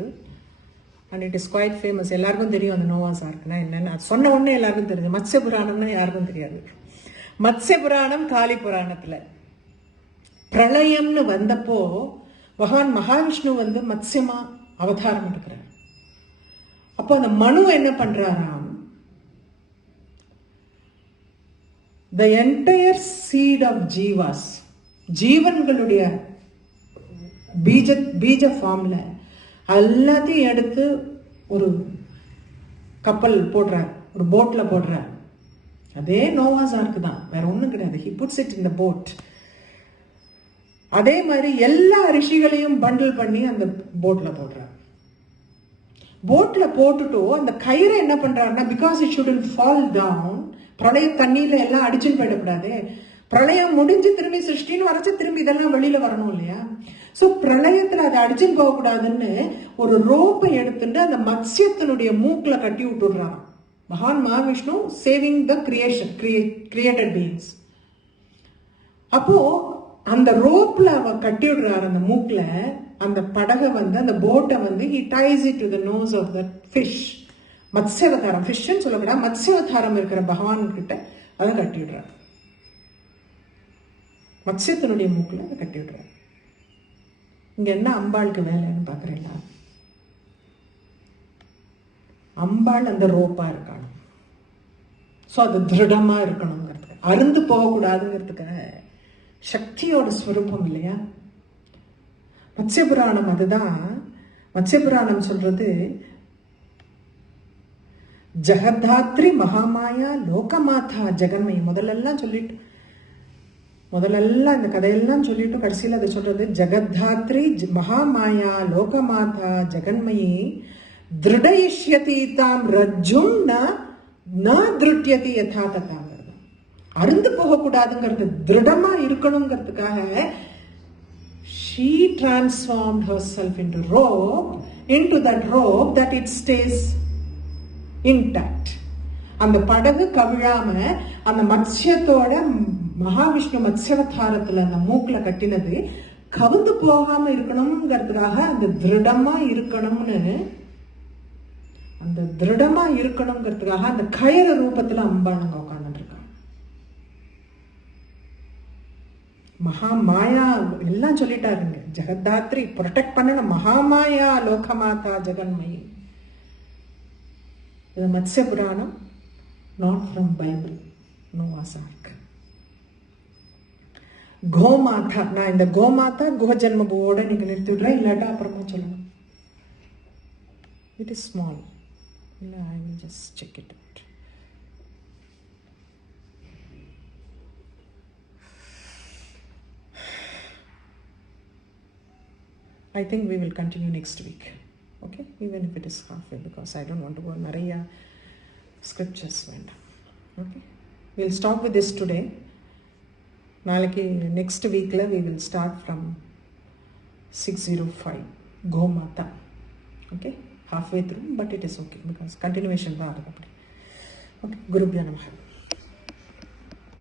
and it is quite famous. எல்லாருக்கும் தெரியும் அந்த நோவாஸ் ஆர்க்னா என்னன்னு. அது சொன்ன உடனே எல்லாருக்கும் தெரிஞ்சு. மத்ஸ்ய புராணம்னா யாருக்கும் தெரியாது. மத்ஸ்ய புராணம் காளி புராணத்துல பிரளயம்னு வந்தப்போ பகவான் மகாவிஷ்ணு வந்து மத்ஸ்யமா அவதாரம் எடுக்கிறார். அப்போ அந்த மனு என்ன பண்றாராம், the entire seed of jivas, ஜீவன்களுடைய பீஜ ஃபார்ம்ல எல்லாத்தையும் எடுத்து ஒரு கப்பல் போடுறார், ஒரு போட்ல போடுறார். அதே நோவாஸ் ஆர்க் தான், வேற ஒண்ணும் கிடையாது. he puts it in the boat. அதே மாதிரி எல்லா ரிஷிகளையும் பண்டில் பண்ணி அந்த போட்ல போடுறார். போட்ல போட்டுட்டு அந்த கயிறை என்ன பண்றாருன்னா, because it shouldn't fall down, பிரளய தண்ணியில எல்லாம் அடிச்சுன்னு போயிடக்கூடாது. பிரளயம் முடிஞ்சு திரும்பி சிருஷ்டின்னு வரைச்சு திரும்பி இதெல்லாம் வெளியில வரணும் இல்லையா. சோ பிரளயத்துல அதை அடிச்சுன்னு போகக்கூடாதுன்னு ஒரு ரோப்பை எடுத்துட்டு அந்த மத்ஸ்யத்தினுடைய மூக்குல கட்டி விட்டுடுறான் பகவான் மகாவிஷ்ணு, சேவிங் த கிரியேஷன், கிரியேட்டட் பீயிங்ஸ். அப்போ அந்த ரோப்ல அவ கட்டி விடுறாரு அந்த மூக்குல. அந்த படகை வந்து அந்த போட்டை வந்து he ties it to the nose of the fish. மத்ஸ்யவதாரம், ஃபிஷ்ன்னு சொல்லக்கூடாது, மத்ஸ்யவதாரம் இருக்கிற பகவான் கிட்ட அதை கட்டி விடுறாரு. மத்ஸ்யத்தினுடைய மூக்குல அதை கட்டி விடுறாரு. இங்க என்ன அம்பாளுக்கு வேலைன்னு பாக்குறீங்களா? அம்பாள் அந்த ரோப்பா இருக்கணும். ஸோ அது திருடமா இருக்கணுங்கிறதுக்கு, அருந்து போகக்கூடாதுங்கிறதுக்காக. சக்தியோட ஸ்வரூபம் இல்லையா, மத்ஸ்ய புராணம் அதுதான். மத்ஸ்ய புராணம் சொல்றது ஜெகதாத்ரி மகாமாயா லோகமாதா ஜெகன்மயி. முதல்லலாம் இந்த கதையெல்லாம் சொல்லிட்டு கடைசியில் அதை சொல்றது ஜெகதாத்ரி மகாமாயா லோகமாதா ஜெகன்மயி திருடயிஷ்யதி தாம் ரஜ்ஜும் ந திருட்யதி யதா ததாங்கிறது. அருந்து போகக்கூடாதுங்கிறது, திருடமா இருக்கணுங்கிறதுக்காக she transformed herself into that rope that it stays intact. அந்த படகு கவிழாம அந்த மத்ஸ்யத்தோட மகாவிஷ்ணு மத்ஸ்யவதாரத்துல அந்த மூக்குல கட்டினது கவுந்து போகாம இருக்கணும்ங்கிறதுக்காக அந்த திருடமா இருக்கணுங்கிறதுக்காக அந்த கயிறு ரூபத்துல அம்பாளுங்க உட்கார்ந்துட்டு இருக்காங்க. மகாமாயா எல்லாம் சொல்லிட்டாருங்க. ஜெகதாத்ரி ப்ரொடெக்ட் பண்ண மகாமாயா லோகமாதா ஜெகன்மயி. இது Matsya Puranam, not from Bible. Noah's ark. Gomata, நான் இந்த கோமாதா குஹஜன்மபுவோட நீங்க நிறுத்திவிடுறேன், இல்லாட்டா அப்புறமா சொல்லணும். It is small. இல்லை, I will just check it out. I think we will continue next week. Okay, even if it is halfway, because I don't want to go நிறையா scriptures வேண்டாம். Okay, we'll stop with this today. நாளைக்கு next weekல we will start from 605 Gomata. Okay, halfway through, but it is okay because continuation தான் அது அப்படி. Okay, குருப்யா நமஹ.